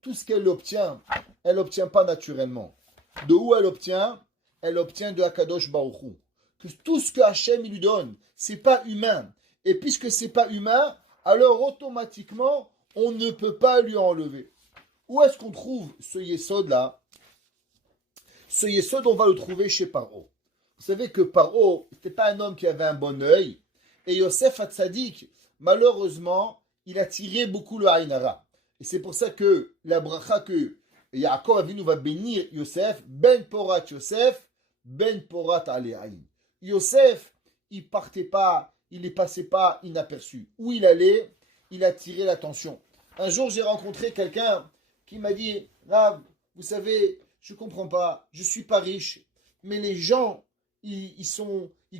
tout ce qu'elle obtient, elle n'obtient pas naturellement. De où elle obtient? Elle obtient de Akadosh Baruch Hu. Que tout ce que Hachem lui donne, c'est pas humain. Et puisque c'est pas humain, alors automatiquement, on ne peut pas lui enlever. Où est-ce qu'on trouve ce yesod là? Ce Yesod, on va le trouver chez Paro. Vous savez que Paro, ce n'était pas un homme qui avait un bon œil. Et Yosef Hatzadik, malheureusement, il a tiré beaucoup le Haïnara. Et c'est pour ça que la bracha que Yaakov Avinu va bénir Yosef, Ben Porat Yosef, Ben Porat Alehaïn. Yosef, il partait pas, il ne passait pas inaperçu. Où il allait, il attirait l'attention. Un jour, j'ai rencontré quelqu'un qui m'a dit, Rav, vous savez, je ne comprends pas, je ne suis pas riche, mais les gens, ils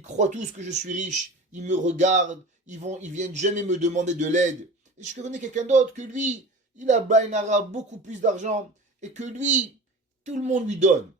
croient tous que je suis riche, ils me regardent, ils viennent jamais me demander de l'aide. Et je connais quelqu'un d'autre que lui, il a Bainara beaucoup plus d'argent, et que lui, tout le monde lui donne.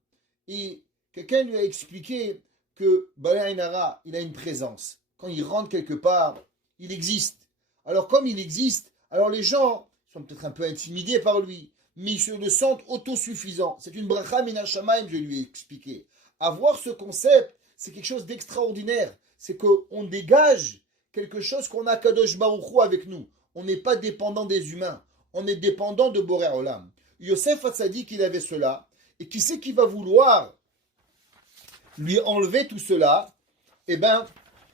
Et quelqu'un lui a expliqué que Bainara, il a une présence. Quand il rentre quelque part, il existe. Alors comme il existe, alors les gens sont peut-être un peu intimidés par lui, mais ils se le sentent autosuffisants. C'est une bracha min hashamayim, je lui ai expliqué. Avoir ce concept, c'est quelque chose d'extraordinaire. C'est qu'on dégage quelque chose qu'on a Kadosh Baruch Hu avec nous. On n'est pas dépendant des humains. On est dépendant de Boré Olam. Yosef Hatzadik, il avait cela. Et qui c'est qui va vouloir lui enlever tout cela? Eh bien,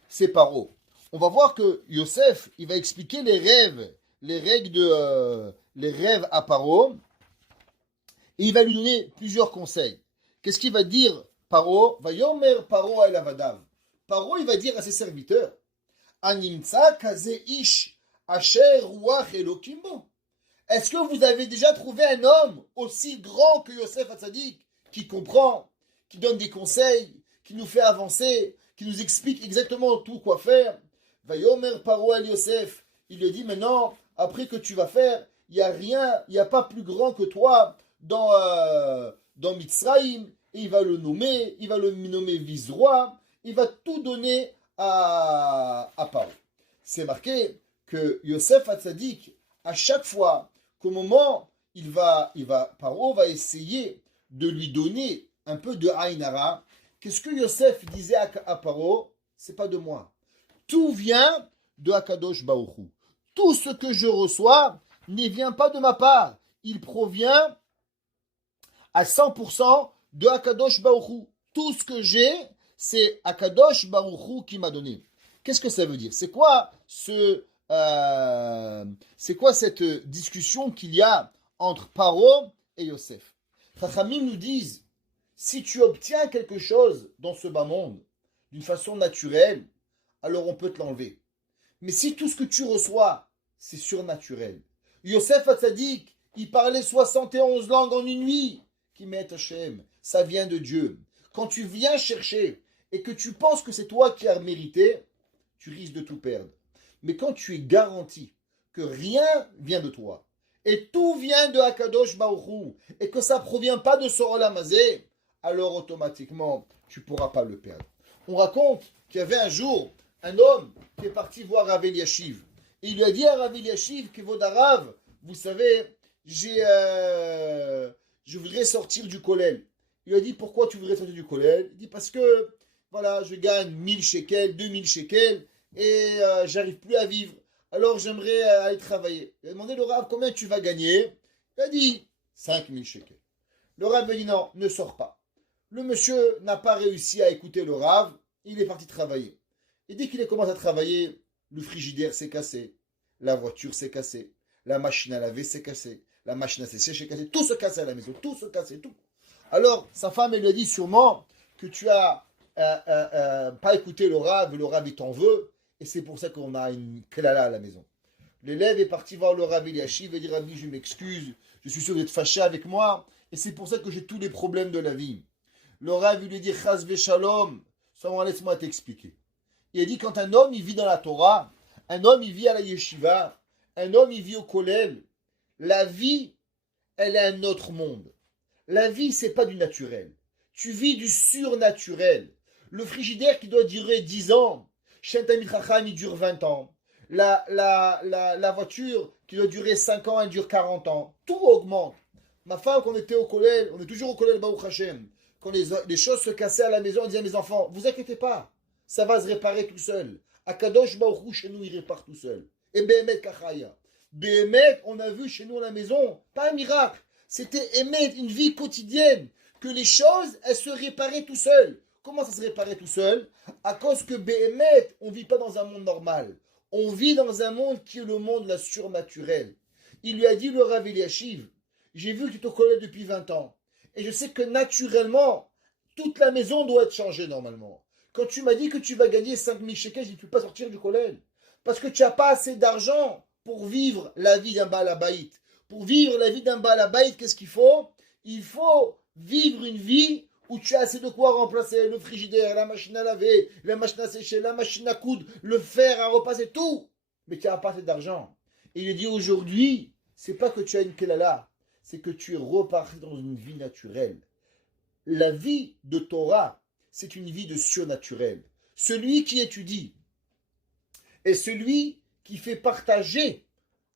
c'est Paro. On va voir que Yosef, il va expliquer les rêves à Paro. Et il va lui donner plusieurs conseils. Qu'est-ce qu'il va dire Paro? Va yomer Paro el avadav. Paro, il va dire à ses serviteurs, Animtsa kaze ish asher ruach elokim bo. Est-ce que vous avez déjà trouvé un homme aussi grand que Yosef Hatzadik, qui comprend, qui donne des conseils, qui nous fait avancer, qui nous explique exactement tout quoi faire? Vayomer Paro el Yosef. Il lui dit maintenant, après que tu vas faire, il n'y a rien, il n'y a pas plus grand que toi dans Mitzrayim. Et il va le nommer vice-roi. Il va tout donner à Paro. C'est marqué que Yosef Hatzadik, à chaque fois qu'au moment, Paro va essayer de lui donner un peu de Haïnara. Qu'est-ce que Yosef disait à Paro? C'est pas de moi. Tout vient de Akadosh Baruch Hu. Tout ce que je reçois ne vient pas de ma part. Il provient à 100% de Akadosh Baruch Hu. Tout ce que j'ai, c'est Akadosh Baruch Hu qui m'a donné. Qu'est-ce que ça veut dire? C'est quoi cette discussion qu'il y a entre Paro et Yosef? Chachamim nous disent, si tu obtiens quelque chose dans ce bas monde d'une façon naturelle, alors on peut te l'enlever. Mais si tout ce que tu reçois, c'est surnaturel. Yosef Hatzadik, il parlait 71 langues en une nuit. Qui met Hachem, ça vient de Dieu. Quand tu viens chercher et que tu penses que c'est toi qui as mérité, tu risques de tout perdre. Mais quand tu es garanti que rien vient de toi, et tout vient de Akadosh Baruch Hu, et que ça ne provient pas de Sor Olam Hazeh, alors automatiquement, tu ne pourras pas le perdre. On raconte qu'il y avait un jour un homme qui est parti voir Rav Eliashiv. Et il lui a dit à Rav Eliashiv, Kevod Harav, vous savez, je voudrais sortir du kollel. Il lui a dit, pourquoi tu voudrais sortir du kollel? Il dit, parce que, voilà, je gagne 1000 shekels, 2000 shekels, et j'arrive plus à vivre. Alors j'aimerais aller travailler. Il a demandé le Rav, combien tu vas gagner? Il a dit, 5000 shekels. Le Rav lui a dit, non, ne sors pas. Le monsieur n'a pas réussi à écouter le Rav, il est parti travailler. Et dès qu'il commence à travailler, le frigidaire s'est cassé, la voiture s'est cassée, la machine à laver s'est cassée, la machine à sécher s'est cassée, tout se cassait à la maison, tout se cassait, tout. Alors, sa femme, elle lui a dit sûrement que tu as pas écouté le Rav il t'en veut, et c'est pour ça qu'on a une klala à la maison. L'élève est parti voir le Rav Eliashiv et dit, Rabbi, je m'excuse, je suis sûr d'être fâché avec moi, et c'est pour ça que j'ai tous les problèmes de la vie. Le Rav lui dit, Chas v'shalom, seulement laisse-moi t'expliquer. Il a dit, quand un homme, il vit dans la Torah, un homme, il vit à la yeshiva, un homme, il vit au kollel, la vie, elle est un autre monde. La vie, c'est pas du naturel. Tu vis du surnaturel. Le frigidaire qui doit durer 10 ans, Shen Talmid Chacham, il dure 20 ans. La voiture qui doit durer 5 ans, elle dure 40 ans. Tout augmente. Ma femme, quand on était au kollel, on est toujours au kollel Baruch Hashem. Quand les choses se cassaient à la maison, on disait à mes enfants, vous inquiétez pas, ça va se réparer tout seul. Akadosh Baruch Hu, chez nous, il répare tout seul. Et Behemet Kachaya. Behemet, on a vu chez nous à la maison, pas un miracle. C'était Emet, une vie quotidienne. que les choses, elles se réparaient tout seules. Comment ça se réparait tout seul? À cause que Béhémet, on ne vit pas dans un monde normal. On vit dans un monde qui est le monde de la surnaturelle. Il lui a dit, le Rav Eliashiv, j'ai vu que tu te connais depuis 20 ans. Et je sais que naturellement, toute la maison doit être changée normalement. Quand tu m'as dit que tu vas gagner 5000 shekels, je dis, tu ne peux pas sortir du collège. Parce que tu n'as pas assez d'argent pour vivre la vie d'un Baal Habayit. Pour vivre la vie d'un Baal Habayit, qu'est-ce qu'il faut? Il faut vivre une vie où tu as assez de quoi remplacer le frigidaire, la machine à laver, la machine à sécher, la machine à coudre, le fer à repasser, tout. Mais tu n'as pas assez d'argent. Et il dit aujourd'hui, c'est pas que tu as une kelala, c'est que tu es reparti dans une vie naturelle. La vie de Torah, c'est une vie de surnaturel. Celui qui étudie est celui qui fait partager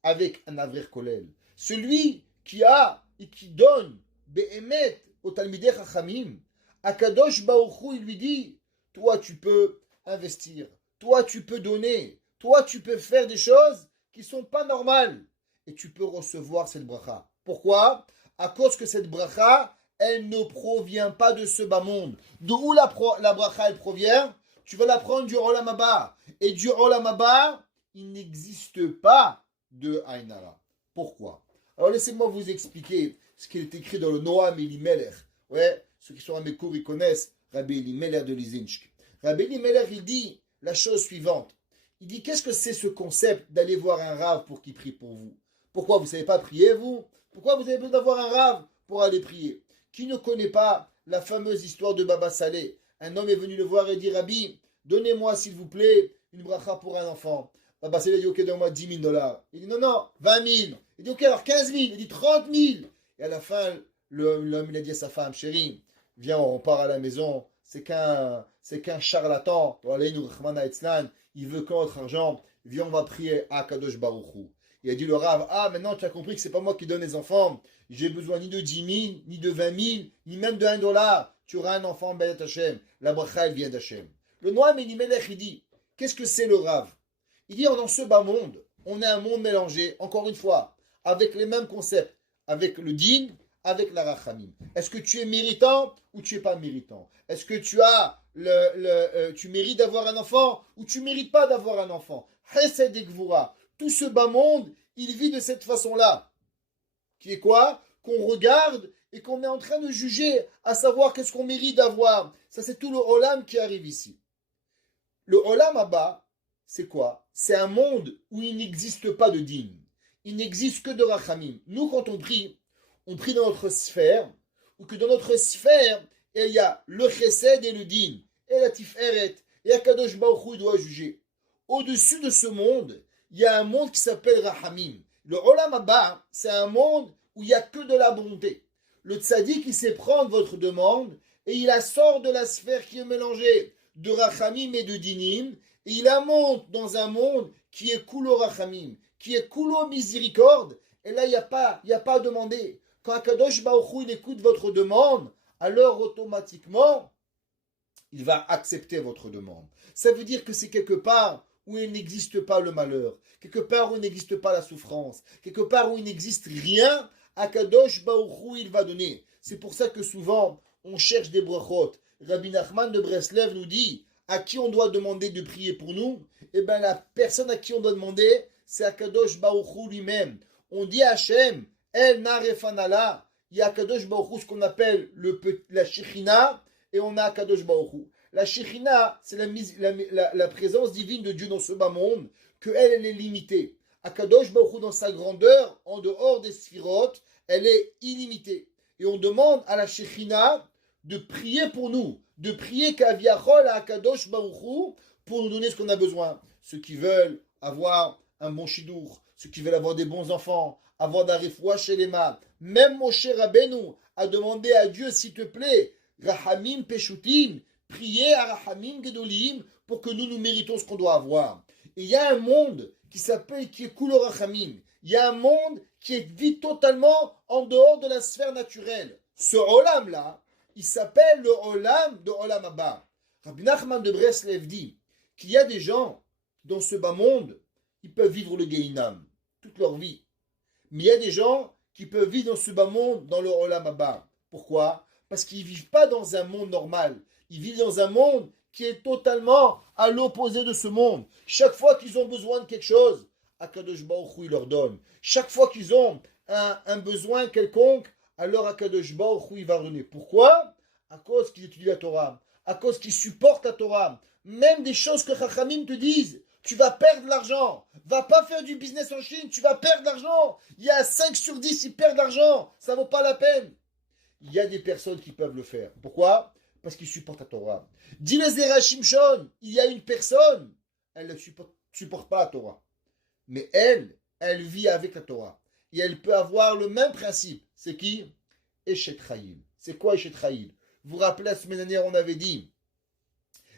avec un avrir kolel. Celui qui a et qui donne Be'emet au Talmidei Chachamim, Akadosh Baruch Hu, il lui dit, toi tu peux investir, toi tu peux donner, toi tu peux faire des choses qui ne sont pas normales. Et tu peux recevoir cette bracha. Pourquoi? À cause que cette bracha, elle ne provient pas de ce bas monde. D'où la bracha, elle provient? Tu vas la prendre du Olam Haba. Et du Olam Haba, il n'existe pas de Ainara. Pourquoi? Alors laissez-moi vous expliquer ce qui est écrit dans le Noam Elimelech. Ouais, ceux qui sont à mes cours, ils connaissent Rabbi Elimelech de Lizinsk. Rabbi Elimelech, il dit la chose suivante. Il dit, qu'est-ce que c'est ce concept d'aller voir un rave pour qu'il prie pour vous? Pourquoi vous ne savez pas prier, vous? Pourquoi vous avez besoin d'avoir un rave pour aller prier? Qui ne connaît pas la fameuse histoire de Baba Saleh? Un homme est venu le voir et dit, Rabbi, donnez-moi s'il vous plaît une bracha pour un enfant. Baba Saleh dit, ok, donne-moi 10 000 dollars. Il dit, non, non, 20 000. Il dit, ok, alors 15 000. Il dit, 30 000. Et à la fin, l'homme, il a dit à sa femme, chérie, viens, on part à la maison. C'est qu'un charlatan. Il veut que notre argent. Viens, on va prier à Kadosh Baruch Hu. Il a dit le Rav, ah, maintenant tu as compris que c'est pas moi qui donne les enfants. J'ai besoin ni de 10 000, ni de 20 000, ni même de 1 dollar. Tu auras un enfant, Be'et Hashem. La bracha, elle vient d'Hashem. Le Noam Elimelech, il dit, qu'est-ce que c'est le Rav? Il dit, dans ce bas monde, on a un monde mélangé, encore une fois, avec les mêmes concepts, avec le din, avec la rachamim. Est-ce que tu es méritant ou tu n'es pas méritant? Est-ce que tu mérites d'avoir un enfant ou tu ne mérites pas d'avoir un enfant? Chesed et Gvura. Tout ce bas monde, il vit de cette façon-là. Qui est quoi? Qu'on regarde et qu'on est en train de juger, à savoir qu'est-ce qu'on mérite d'avoir. Ça, c'est tout le Olam qui arrive ici. Le Olam Haba, c'est quoi? C'est un monde où il n'existe pas de din. Il n'existe que de rachamim. Nous, quand on prie dans notre sphère, ou que dans notre sphère, il y a le chesed et le din, et la tiferet, et Akadosh Baruch Hu, il doit juger. Au-dessus de ce monde, il y a un monde qui s'appelle Rahamim. Le Olam Haba, c'est un monde où il n'y a que de la bonté. Le tzaddik, il sait prendre votre demande et il la sort de la sphère qui est mélangée de Rahamim et de Dinim et il la monte dans un monde qui est Kulo Rahamim, qui est Kulo Miséricorde. Et là, il n'y a pas à demander. Quand Akadosh Baruch Hu, il écoute votre demande, alors automatiquement, il va accepter votre demande. Ça veut dire que c'est quelque part où il n'existe pas le malheur, quelque part où il n'existe pas la souffrance, quelque part où il n'existe rien, Akadosh Baruch Hu, il va donner. C'est pour ça que souvent, on cherche des brachot. Rabbi Nachman de Breslev nous dit, à qui on doit demander de prier pour nous? Eh bien, la personne à qui on doit demander, c'est Akadosh Baruch Hu lui-même. On dit à Hachem, El Narefanala, il y a Akadosh Baruch Hu, ce qu'on appelle la Shekhinah, et on a Akadosh Baruch Hu. La Shekhinah, c'est la présence divine de Dieu dans ce bas monde, qu'elle est limitée. Akadosh Baruch Hu, dans sa grandeur, en dehors des sphirotes, elle est illimitée. Et on demande à la Shekhinah de prier pour nous, de prier Kaviachol à Akadosh Baruch Hu pour nous donner ce qu'on a besoin. Ceux qui veulent avoir un bon chidour, ceux qui veulent avoir des bons enfants, avoir d'un refoua chez les mains. Même Moshe Rabbeinu a demandé à Dieu, s'il te plaît, Rahamim Peshutim, prier à Rahamim Gedolim pour que nous méritons ce qu'on doit avoir. Et il y a un monde qui est Kulo Rahamim. Il y a un monde qui vit totalement en dehors de la sphère naturelle. Ce Olam-là, il s'appelle le Olam de Olam Haba. Rabbi Nachman de Breslev dit qu'il y a des gens dans ce bas monde, ils peuvent vivre le Gehinam toute leur vie. Mais il y a des gens qui peuvent vivre dans ce bas monde, dans le Olam Haba. Pourquoi? Parce qu'ils ne vivent pas dans un monde normal. Ils vivent dans un monde qui est totalement à l'opposé de ce monde. Chaque fois qu'ils ont besoin de quelque chose, Akadosh Baruch Hu, il leur donne. Chaque fois qu'ils ont un besoin quelconque, alors Akadosh Baruch Hu, il va donner. Pourquoi? À cause qu'ils étudient la Torah, à cause qu'ils supportent la Torah. Même des choses que Chachamim te disent, tu vas perdre de l'argent. Va pas faire du business en Chine, tu vas perdre de l'argent. Il y a 5 sur 10 qui perdent de l'argent. Ça vaut pas la peine. Il y a des personnes qui peuvent le faire. Pourquoi? Parce qu'ils supportent la Torah. Dis les Zera Shimshon, il y a une personne, elle ne supporte pas la Torah. Mais elle vit avec la Torah. Et elle peut avoir le même principe. C'est qui? Eshet Chayil. C'est quoi Eshet Chayil? Vous vous rappelez, la semaine dernière, on avait dit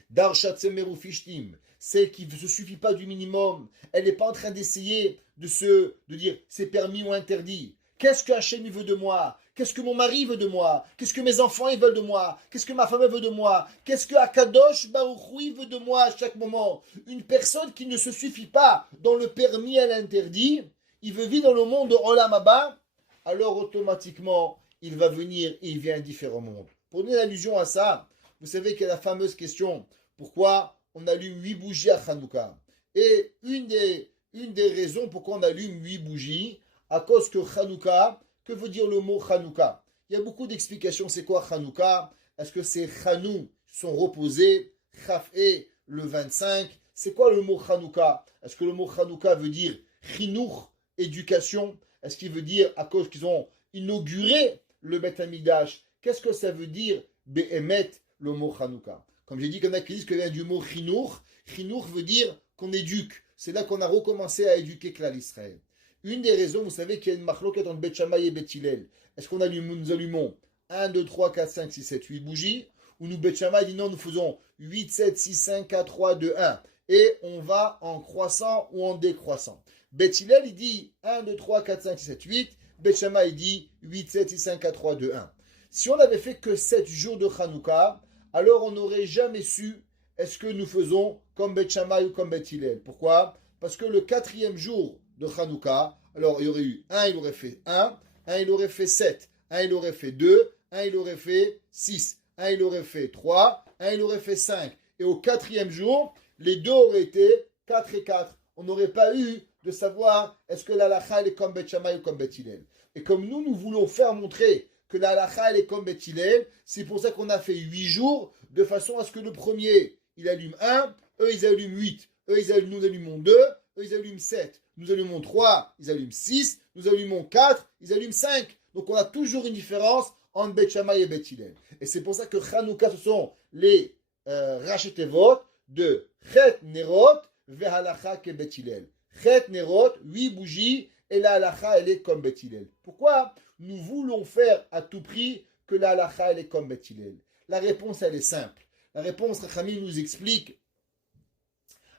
Darshat Semeru Fishtim, celle qui ne se suffit pas du minimum. Elle n'est pas en train d'essayer de dire c'est permis ou interdit. Qu'est-ce que Hachem veut de moi? Qu'est-ce que mon mari veut de moi? Qu'est-ce que mes enfants ils veulent de moi? Qu'est-ce que ma femme veut de moi? Qu'est-ce que Akadosh Baruch Hu veut de moi à chaque moment? Une personne qui ne se suffit pas dans le permis et l'interdit, il veut vivre dans le monde de Olam Haba, alors automatiquement il va venir et il vient un différent monde. Pour donner l'allusion à ça, vous savez qu'il y a la fameuse question, pourquoi on allume 8 bougies à Hanouka? Et une des raisons pourquoi on allume 8 bougies, à cause que Hanouka, que veut dire le mot Hanouka? Il y a beaucoup d'explications, c'est quoi Hanouka? Est-ce que c'est Hanou, sont reposés, Chafé, le 25? C'est quoi le mot Hanouka? Est-ce que le mot Hanouka veut dire Chinour, éducation? Est-ce qu'il veut dire à cause qu'ils ont inauguré le Beth Amidash? Qu'est-ce que ça veut dire Behemet, le mot Hanouka? Comme j'ai dit, qu'il y en a qui disent que vient du mot Chinour. Chinour veut dire qu'on éduque. C'est là qu'on a recommencé à éduquer Klal Israël. Une des raisons, vous savez qu'il y a une machloket entre Beth Shammai et Beth Hillel. Est-ce qu'on allume, nous allumons 1, 2, 3, 4, 5, 6, 7, 8 bougies? Ou nous, Beth Shammai dit non, nous faisons 8, 7, 6, 5, 4, 3, 2, 1. Et on va en croissant ou en décroissant. Beth Hillel, il dit 1, 2, 3, 4, 5, 6, 7, 8. Beth Shammai, il dit 8, 7, 6, 5, 4, 3, 2, 1. Si on n'avait fait que 7 jours de Hanouka, alors on n'aurait jamais su est-ce que nous faisons comme Beth Shammai ou comme Beth Hillel. Pourquoi? Parce que le 4e jour de Hanouka, alors il y aurait eu 1, il aurait fait 1, 1, il aurait fait 7, 1, il aurait fait 2, 1, il aurait fait 6, 1, il aurait fait 3, 1, il aurait fait 5. Et au 4e jour, les deux auraient été 4 et 4. On n'aurait pas eu de savoir est-ce que la halakha est comme Beth Shammai ou comme Beth Hillel. Et comme nous voulons faire montrer que la halakha est comme Beth Hillel, c'est pour ça qu'on a fait 8 jours, de façon à ce que le premier, il allume 1, eux ils allument 8, nous allumons 2, eux ils allument 7, nous allumons 3, ils allument 6, nous allumons 4, ils allument 5. Donc on a toujours une différence entre Beth Shammai et Beth Hillel. Et c'est pour ça que Hanouka, ce sont les Rachetevot de Chet Nerot vers Halakha ke Beth Hillel. Chet Nerot, 8 bougies, et la halakha, elle est comme Beth Hillel. Pourquoi nous voulons faire à tout prix que la halakha, elle est comme Beth Hillel? La réponse, elle est simple. La réponse, Rachamim nous explique,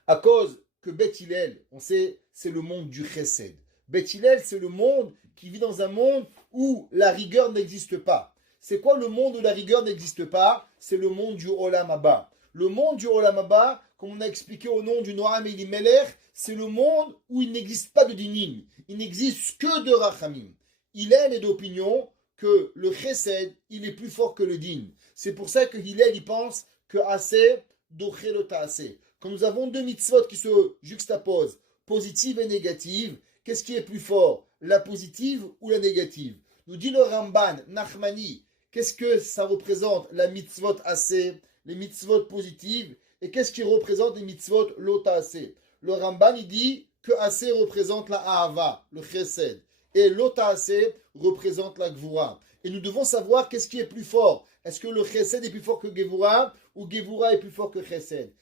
à cause que Beth Hillel, on sait, c'est le monde du chesed. Beth Hillel, c'est le monde qui vit dans un monde où la rigueur n'existe pas. C'est quoi le monde où la rigueur n'existe pas? C'est le monde du Olam Haba. Le monde du Olam Haba, comme on a expliqué au nom du Noam Elimelech, c'est le monde où il n'existe pas de dinim. Il n'existe que de rachamim. Hillel est d'opinion que le chesed, il est plus fort que le din. C'est pour ça que Hillel, il pense que assez, doché le assez. Quand nous avons deux mitzvot qui se juxtaposent, positive et négative, qu'est-ce qui est plus fort? La positive ou la négative? Nous dit le Ramban, Nachmani, qu'est-ce que ça représente la mitzvot assez, les mitzvot positives, et qu'est-ce qui représente les mitzvot lota assez? Le Ramban, il dit que assez représente la ahava, le chesed, et lota assez représente la gvura. Et nous devons savoir qu'est-ce qui est plus fort. Est-ce que le chesed est plus fort que gevura, ou gevura est plus fort que chesed?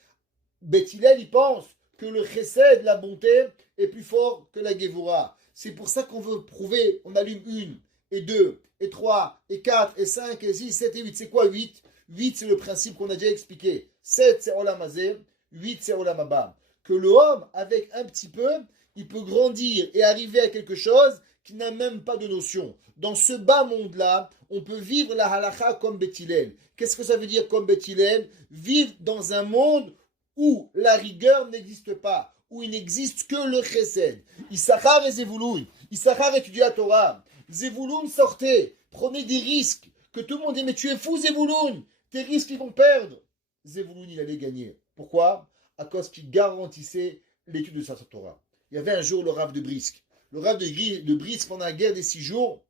Beth Hillel, il pense que le chesed, la bonté, est plus fort que la gevura. C'est pour ça qu'on veut prouver, on allume 1, et 2, et 3, et 4, et 5, et 6, 7 et 8. C'est quoi 8? 8, c'est le principe qu'on a déjà expliqué. 7, c'est Olam Hazeh, 8, c'est Olam Haba. Que l'homme, avec un petit peu, il peut grandir et arriver à quelque chose qui n'a même pas de notion. Dans ce bas monde-là, on peut vivre la halakha comme Beth Hillel. Qu'est-ce que ça veut dire comme Beth Hillel? Vivre dans un monde où la rigueur n'existe pas, où il n'existe que le chesed. Issachar et Zevulun. Issachar étudie la Torah. Zevulun sortez, prenez des risques. que tout le monde dit, mais tu es fou, Zevouloun, tes risques, ils vont perdre. Zevouloun, il allait gagner. Pourquoi? À cause qu'il garantissait l'étude de sa Torah. Il y avait un jour le Rav de Brisk. Le Rav de Brisk, pendant la guerre des 6 jours,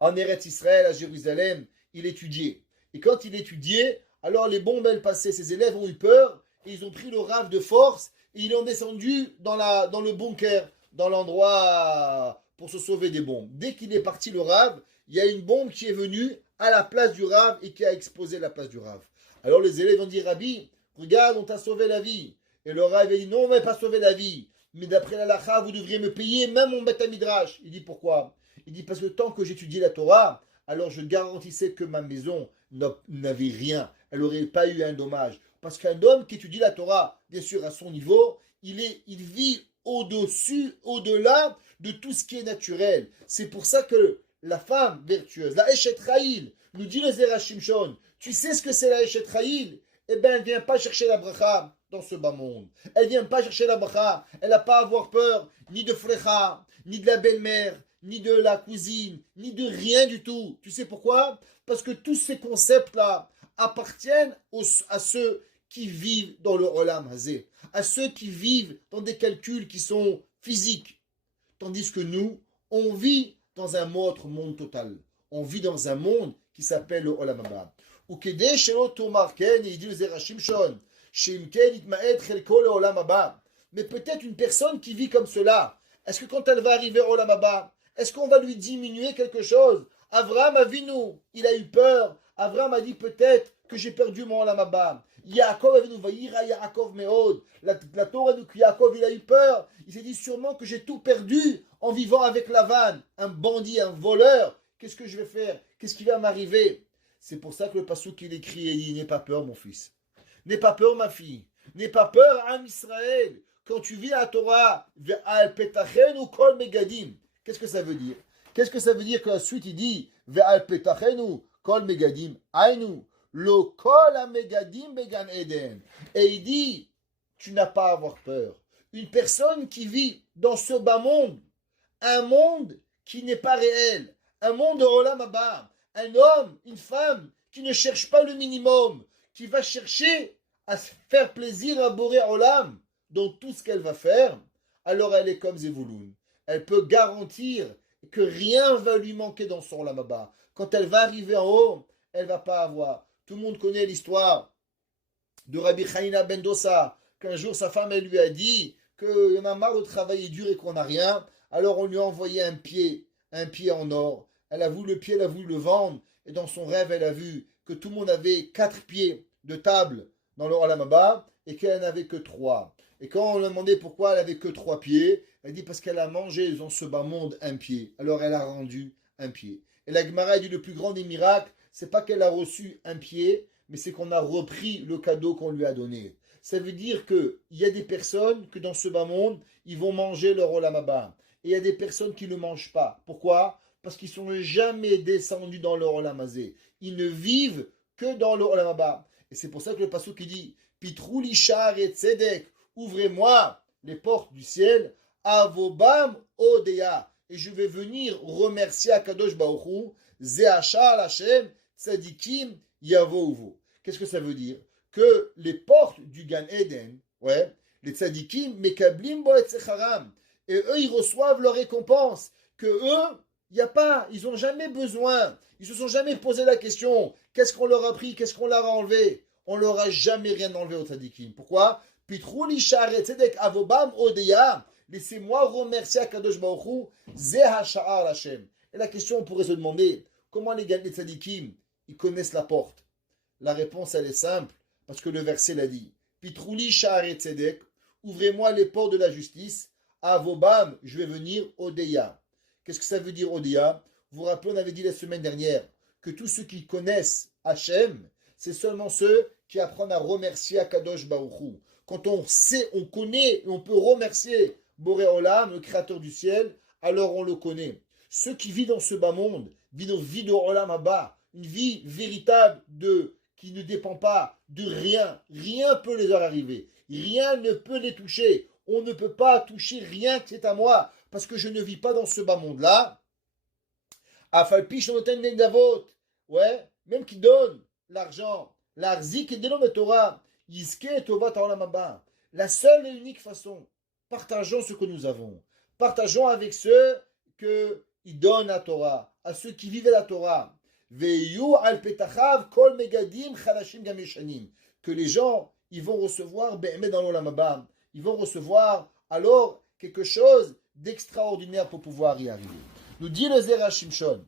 en Eretz Israël, à Jérusalem, il étudiait. Et quand il étudiait, alors les bombes, elles passaient. Ses élèves ont eu peur, et ils ont pris le Rav de force, et ils l'ont descendu dans le bunker, dans l'endroit pour se sauver des bombes. Dès qu'il est parti, le Rav, il y a une bombe qui est venue à la place du Rav et qui a explosé la place du Rav. Alors les élèves ont dit, Rabbi, regarde, on t'a sauvé la vie. Et le Rav a dit, non, on ne m'a pas sauvé la vie. Mais d'après la lacha, vous devriez me payer même mon Beth Midrash. Il dit, pourquoi? Il dit, parce que tant que j'étudiais la Torah, alors je garantissais que ma maison n'avait rien. Elle n'aurait pas eu un dommage. Parce qu'un homme qui étudie la Torah, bien sûr, à son niveau, il vit au-dessus, au-delà de tout ce qui est naturel. C'est pour ça que la femme vertueuse, la Eshet Raïl, nous dit le Zera Shimshon, tu sais ce que c'est la Eshet Raïl? Eh bien, elle ne vient pas chercher la bracha dans ce bas monde. Elle ne vient pas chercher la bracha. Elle n'a pas à avoir peur ni de Flecha, ni de la belle-mère, ni de la cousine, ni de rien du tout. Tu sais pourquoi? Parce que tous ces concepts-là appartiennent à ceux qui vivent dans le Olam Hazé, à ceux qui vivent dans des calculs qui sont physiques. Tandis que nous, on vit dans un autre monde total. On vit dans un monde qui s'appelle le Olam Haba. Ou kede shelo tomar ken, il dit le Zera Shimshon, shimken itmaed chelko le Olam Haba. Mais peut-être une personne qui vit comme cela, est-ce que quand elle va arriver au Olam Haba, est-ce qu'on va lui diminuer quelque chose? Avraham Avinu, il a eu peur. Avraham a dit peut-être que j'ai perdu mon Olam Haba. Yaakov Avinu, Vayira Yaakov Meod. La Torah nous dit Yaakov, il a eu peur. Il s'est dit sûrement que j'ai tout perdu en vivant avec Lavan, un bandit, un voleur. Qu'est-ce que je vais faire? Qu'est-ce qui va m'arriver? C'est pour ça que le passouk il écrit et dit, n'aie pas peur mon fils. N'aie pas peur ma fille. N'aie pas peur Am Israël. Quand tu vis à la Torah, Ve'al petachen ou kol megadim. Qu'est-ce que ça veut dire? Qu'est-ce que ça veut dire qu'ensuite il dit Ve'al petachenu kol megadim ainu lo kol megadim began eden. Et il dit tu n'as pas à avoir peur. Une personne qui vit dans ce bas monde, un monde qui n'est pas réel, un monde de Olam Haba, un homme, une femme qui ne cherche pas le minimum, qui va chercher à se faire plaisir à Boré Olam dans tout ce qu'elle va faire, alors elle est comme Zevouloun. Elle peut garantir que rien va lui manquer dans son Olam Haba. Quand elle va arriver en haut, elle ne va pas avoir. Tout le monde connaît l'histoire de Rabbi Chaina ben Dossa, qu'un jour sa femme elle lui a dit qu'il en a marre de travailler dur et qu'on n'a rien. Alors on lui a envoyé un pied en or. Elle a voulu le pied, elle a voulu le vendre. Et dans son rêve, elle a vu que tout le monde avait 4 pieds de table dans le Olam Haba et qu'elle n'avait que 3. Et quand on lui a demandé pourquoi elle avait que 3 pieds, elle dit parce qu'elle a mangé dans ce bas monde un pied. Alors elle a rendu un pied. Et la Gemara dit le plus grand des miracles, c'est pas qu'elle a reçu un pied, mais c'est qu'on a repris le cadeau qu'on lui a donné. Ça veut dire qu'il y a des personnes que dans ce bas monde, ils vont manger leur Olam Haba. Et il y a des personnes qui ne mangent pas. Pourquoi? Parce qu'ils ne sont jamais descendus dans leur Olam Hazé. Ils ne vivent que dans le Olam Haba. Et c'est pour ça que le passouk qui dit Pitrou lishar et tzedek, ouvrez-moi les portes du ciel, avobam odeya. Et je vais venir remercier Akadosh Baruch Hu, zeachar Hashem, tzadikim yavouvo. Qu'est-ce que ça veut dire? Que les portes du Gan Eden, ouais, les tzadikim, mekablim bo etzecharam. Et eux, ils reçoivent leur récompense. Que eux, ils n'ont jamais besoin. Ils ne se sont jamais posé la question. Qu'est-ce qu'on leur a pris? Qu'est-ce qu'on leur a enlevé? On ne leur a jamais rien enlevé aux tzadikim. Pourquoi? Pitrou lishar et tzedek avobam odeya. Laissez-moi remercier Akadosh Baruch Hu, Ze hasha'ar Hashem. Et la question, on pourrait se demander, comment les tzadikim, ils connaissent la porte? La réponse, elle est simple, parce que le verset l'a dit. Pitrou lishar et tzedek, ouvrez-moi les portes de la justice. Avobam, je vais venir odeya. Qu'est-ce que ça veut dire Odia? Vous vous rappelez, on avait dit la semaine dernière que tous ceux qui connaissent Hachem, c'est seulement ceux qui apprennent à remercier Akadosh Baruch Hu. Quand on sait, on connaît et on peut remercier Boré Olam, le créateur du ciel, alors on le connaît. Ceux qui vivent dans ce bas monde, vivent une vie de Olam Haba, une vie véritable qui ne dépend pas de rien. Rien peut les arriver. Rien ne peut les toucher. On ne peut pas toucher rien que c'est à moi. Parce que je ne vis pas dans ce bas monde-là. Afalpi shonoten nedavot. ouais, même qui donne l'argent, l'arzik et de Torah, Yizke et Tovat Haolam Haba. La seule et unique façon, partageons ce que nous avons. Partageons avec ceux qui donnent la Torah, à ceux qui vivent la Torah. Veyu al petachav kol megadim chadashim gam yeshanim. Que les gens, ils vont recevoir be'emet dans l'olam haba. Ils vont recevoir alors quelque chose d'extraordinaire pour pouvoir y arriver. Nous dit le Zera Shimshon.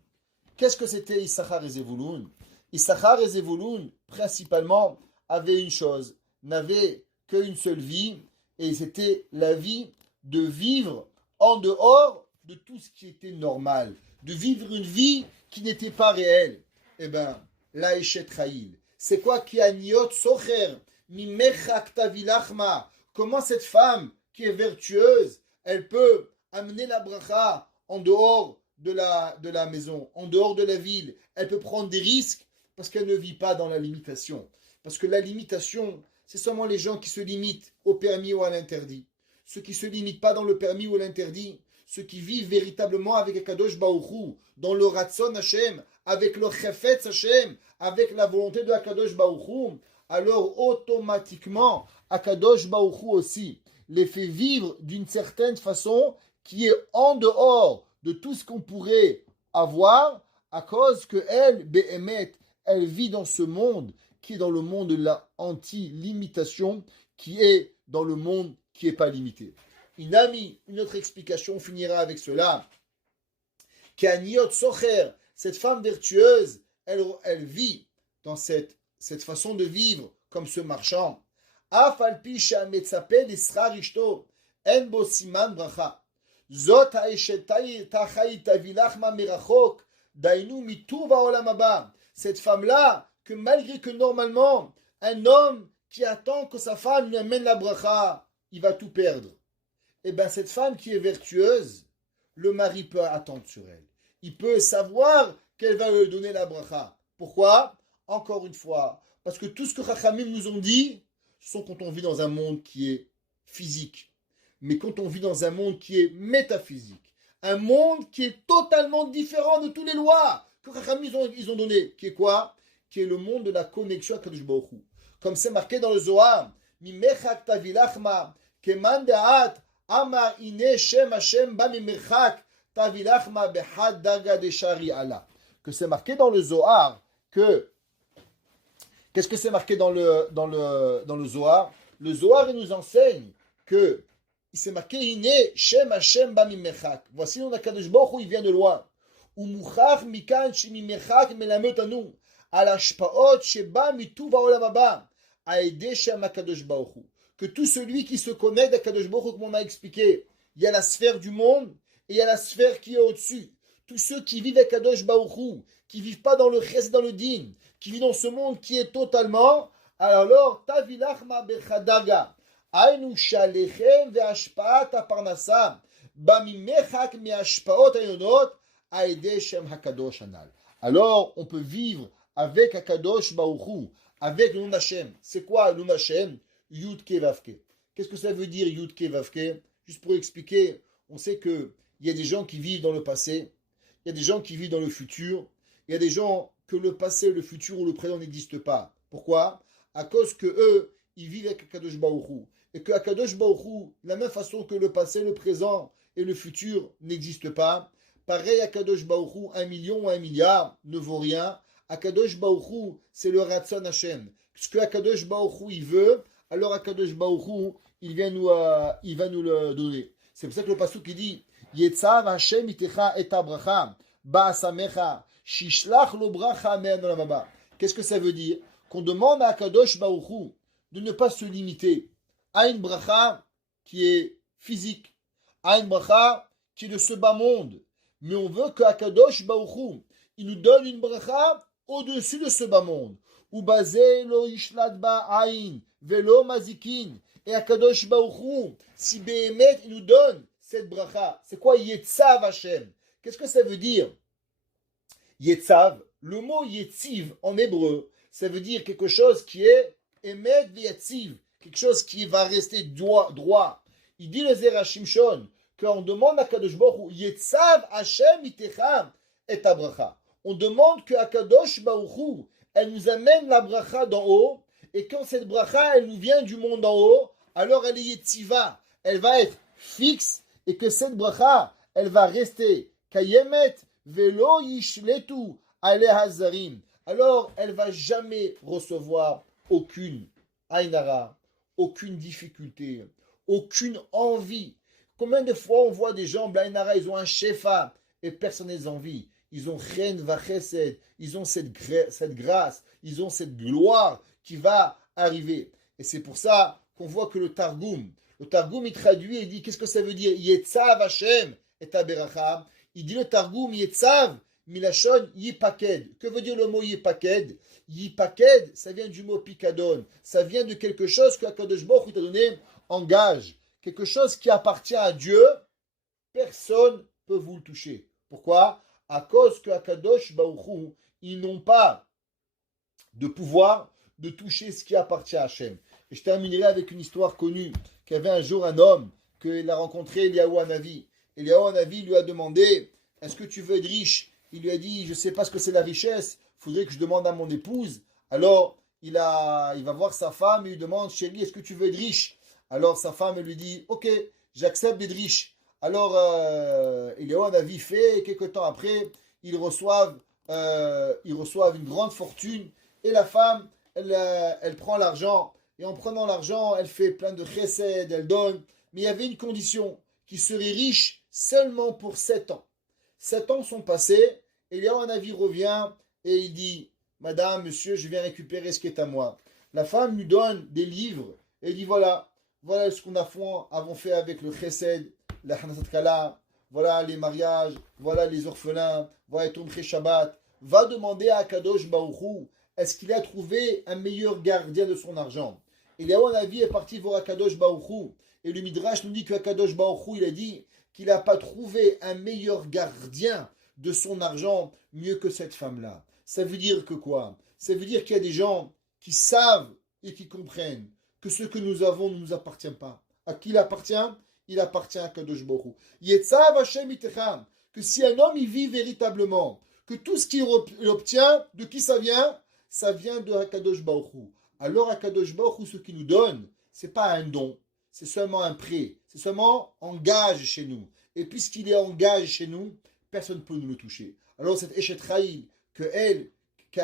Qu'est-ce que c'était Issachar et Zevulun? Issachar et Zevulun, principalement, avaient une chose, n'avaient qu'une seule vie, et c'était la vie de vivre en dehors de tout ce qui était normal, de vivre une vie qui n'était pas réelle. Eh bien, la Eshet Chayil. C'est quoi qui a niot socher, mimechak tavilachma? Comment cette femme qui est vertueuse, elle peut amener la bracha en dehors de la maison, en dehors de la ville. Elle peut prendre des risques parce qu'elle ne vit pas dans la limitation. Parce que la limitation, c'est seulement les gens qui se limitent au permis ou à l'interdit. Ceux qui ne se limitent pas dans le permis ou l'interdit, ceux qui vivent véritablement avec Akadosh Baruch Hu, dans le Ratzon Hashem, avec le Chefetz Hashem, avec la volonté de Akadosh Baruch Hu, alors automatiquement, Akadosh Baruch Hu aussi les fait vivre d'une certaine façon qui est en dehors de tout ce qu'on pourrait avoir, à cause que elle, Behemet, elle vit dans ce monde qui est dans le monde de la anti-limitation, qui est dans le monde qui n'est pas limité. Une autre explication finira avec cela. Qu'Aniot Socher, cette femme vertueuse, elle vit dans cette façon de vivre comme ce marchand. Afalpi she'ametzapeh l'israr ishto, en bo siman bracha. Zot ha'eshetai tachai tavilach ma merachok, dainu mituv ha'olam haba. Cette femme-là, que malgré que normalement, un homme qui attend que sa femme lui amène la bracha, il va tout perdre. Eh bien, cette femme qui est vertueuse, le mari peut attendre sur elle. Il peut savoir qu'elle va lui donner la bracha. Pourquoi? Encore une fois, parce que tout ce que Chachamim nous ont dit, ce sont quand on vit dans un monde qui est physique. Mais quand on vit dans un monde qui est métaphysique, un monde qui est totalement différent de toutes les lois que Chachamim ils ont données, qui est quoi? Qui est le monde de la connexion à Kadosh Baruch Hu. Comme c'est marqué dans le Zohar, Mimechak tavilachma, keman da'at, amar ine shem Hashem ba mimechak, tavilachma behad daga de shari Allah. Que c'est marqué dans le Zohar que. Qu'est-ce que c'est marqué dans le Zohar? Le Zohar, il nous enseigne que il s'est marqué ine shem Hashem ba mimechak. Voici on a Kadosh Baruch Hu, il vient de loin. Umuchach mikan shemimechak melamet anu. Que tout celui qui se connecte à Kadosh Baruch Hu, comme on a expliqué, il y a la sphère du monde et il y a la sphère qui est au-dessus. Tous ceux qui vivent à Kadosh Baruch Hu, qui ne vivent pas dans le Ches, dans le Din, qui vivent dans ce monde qui est totalement, alors, Tavilachma Bechadaga, Ainu Shalechem Ve'ashpaat Aparnasa, Bamimechak Me'ashpaot Ayonot, Aede Shem Hakadosh Anal. Alors, on peut vivre avec Akadosh Baruch Hu, avec le nom d'Hachem. C'est quoi le nom d'Hachem? Yud Ke Vav Ke. Qu'est-ce que ça veut dire Yud Ke Vav Ke? Juste pour expliquer, on sait qu'il y a des gens qui vivent dans le passé, il y a des gens qui vivent dans le futur, il y a des gens que le passé, le futur ou le présent n'existent pas. Pourquoi? À cause que eux, ils vivent avec Akadosh Baruch Hu. Et que Akadosh Baruch Hu, de la même façon que le passé, le présent et le futur n'existent pas, pareil, Akadosh Baruch Hu, 1 million ou 1 milliard ne vaut rien. Akadosh Baruch Hu, c'est le Ratzon Hashem. Ce que Akadosh Baruch Hu, il veut, alors Akadosh Baruch Hu, il va nous le donner. C'est pour ça que le pasuk il dit Yetzav Hashem itecha et bracha ba'asamecha shishlach lo bracha me'an olam haba. Qu'est-ce que ça veut dire? Qu'on demande à Akadosh Baruch Hu de ne pas se limiter à une bracha qui est physique, à une bracha qui est de ce bas monde. Mais on veut que Akadosh Baruch Hu, il nous donne une bracha au-dessus de ce bas monde. Ou basé lo ishlat ba aïn, velo mazikin. Et Akadosh Baruch Hu, si Behemet, il nous donne cette bracha. C'est quoi Yetzav Hashem? Qu'est-ce que ça veut dire? Yetzav, le mot Yetziv en hébreu, ça veut dire quelque chose qui est Emet Yetziv, quelque chose qui va rester droit. Il dit le Zera Shimshon, qu'on demande à Kadosh Baruch Hu, Yetzav Hashem itecha et bracha. On demande que Akadosh Baruch Hu, elle nous amène la bracha d'en haut, et quand cette bracha, elle nous vient du monde d'en haut, alors elle est yetziva, elle va être fixe, et que cette bracha, elle va rester kayemet velo yishletu ale hazarim. Alors, elle va jamais recevoir aucune ainara, aucune difficulté, aucune envie. Combien de fois on voit des gens, Blainara, ils ont un shefa et personne ne les envie. Ils ont chen vachesed, ils ont cette grâce, ils ont cette gloire qui va arriver. Et c'est pour ça qu'on voit que le Targum il traduit et dit, qu'est-ce que ça veut dire? Yetzav Hashem et Aberacha. Il dit le Targum, Yetzav, Milachon, Yipaked. Que veut dire le mot Yipaked? Yipaked, ça vient du mot Pikadon. Ça vient de quelque chose que Akadosh Baruch Hu t'a donné en gage. Quelque chose qui appartient à Dieu, personne ne peut vous le toucher. Pourquoi? À cause que Akadosh Baruch Hu, ils n'ont pas de pouvoir de toucher ce qui appartient à Hachem. Et je terminerai avec une histoire connue, qu'il y avait un jour un homme, qu'il a rencontré Eliyahu Hanavi. Eliyahu Hanavi lui a demandé, est-ce que tu veux être riche? Il lui a dit, je ne sais pas ce que c'est la richesse, il faudrait que je demande à mon épouse. Alors, il va voir sa femme et lui demande, chérie, est-ce que tu veux être riche? Alors sa femme lui dit, ok, j'accepte d'être riche. Alors Eliyahu Hanavi fait, et quelques temps après, ils reçoivent une grande fortune, et la femme, elle prend l'argent, et en prenant l'argent, elle fait plein de chesed, elle donne, mais il y avait une condition, qu'il serait riche seulement pour 7 ans. 7 ans sont passés, et Eliyahu Hanavi revient, et il dit, madame, monsieur, je viens récupérer ce qui est à moi. La femme lui donne des livres, et il dit, voilà ce qu'on avons fait avec le chesed, la hanasat kala, voilà les mariages, voilà les orphelins, voilà les tombe Shabbat. Va demander à Akadosh Baruch Hu, est-ce qu'il a trouvé un meilleur gardien de son argent? Eliyahu Hanavi est parti voir Akadosh Baruch Hu, et le Midrash nous dit que Akadosh Baruch Hu, il a dit qu'il n'a pas trouvé un meilleur gardien de son argent mieux que cette femme-là. Ça veut dire que quoi? Ça veut dire qu'il y a des gens qui savent et qui comprennent que ce que nous avons ne nous appartient pas. À qui il appartient? Il appartient à Kadosh Baruch Hu. Yetzav Hashem itecham. Que si un homme y vit véritablement, que tout ce qu'il obtient, de qui ça vient? Ça vient de Kadosh Baruch Hu. Alors Kadosh Baruch Hu, ce qu'il nous donne, c'est pas un don, c'est seulement un prêt, c'est seulement un gage chez nous. Et puisqu'il est en gage chez nous, personne ne peut nous le toucher. Alors cette Eshet Chayil, que elle peut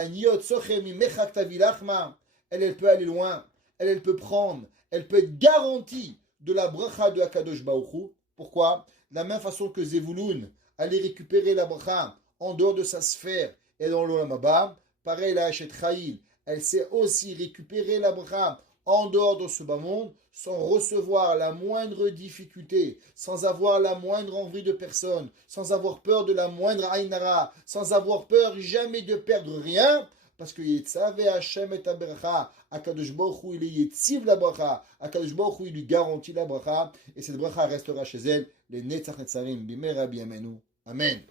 aller loin. Elle peut prendre, elle peut être garantie de la bracha de Akadosh Baruch Hu. Pourquoi? De la même façon que Zevulun allait récupérer la bracha en dehors de sa sphère et dans l'Olam Haba, pareil la Hachet Chayil, elle sait aussi récupérer la bracha en dehors de ce bas monde sans recevoir la moindre difficulté, sans avoir la moindre envie de personne, sans avoir peur de la moindre ainara, sans avoir peur jamais de perdre rien. Parce que Yetzav Hashem et Aberacha, Akadosh Baruch Hu, il est Yetziv la bracha, Akadosh Baruch Hu, il lui garantit la bracha, et cette bracha restera chez elle, les Netzach Netzarim, Bimera Biamenu. Amen.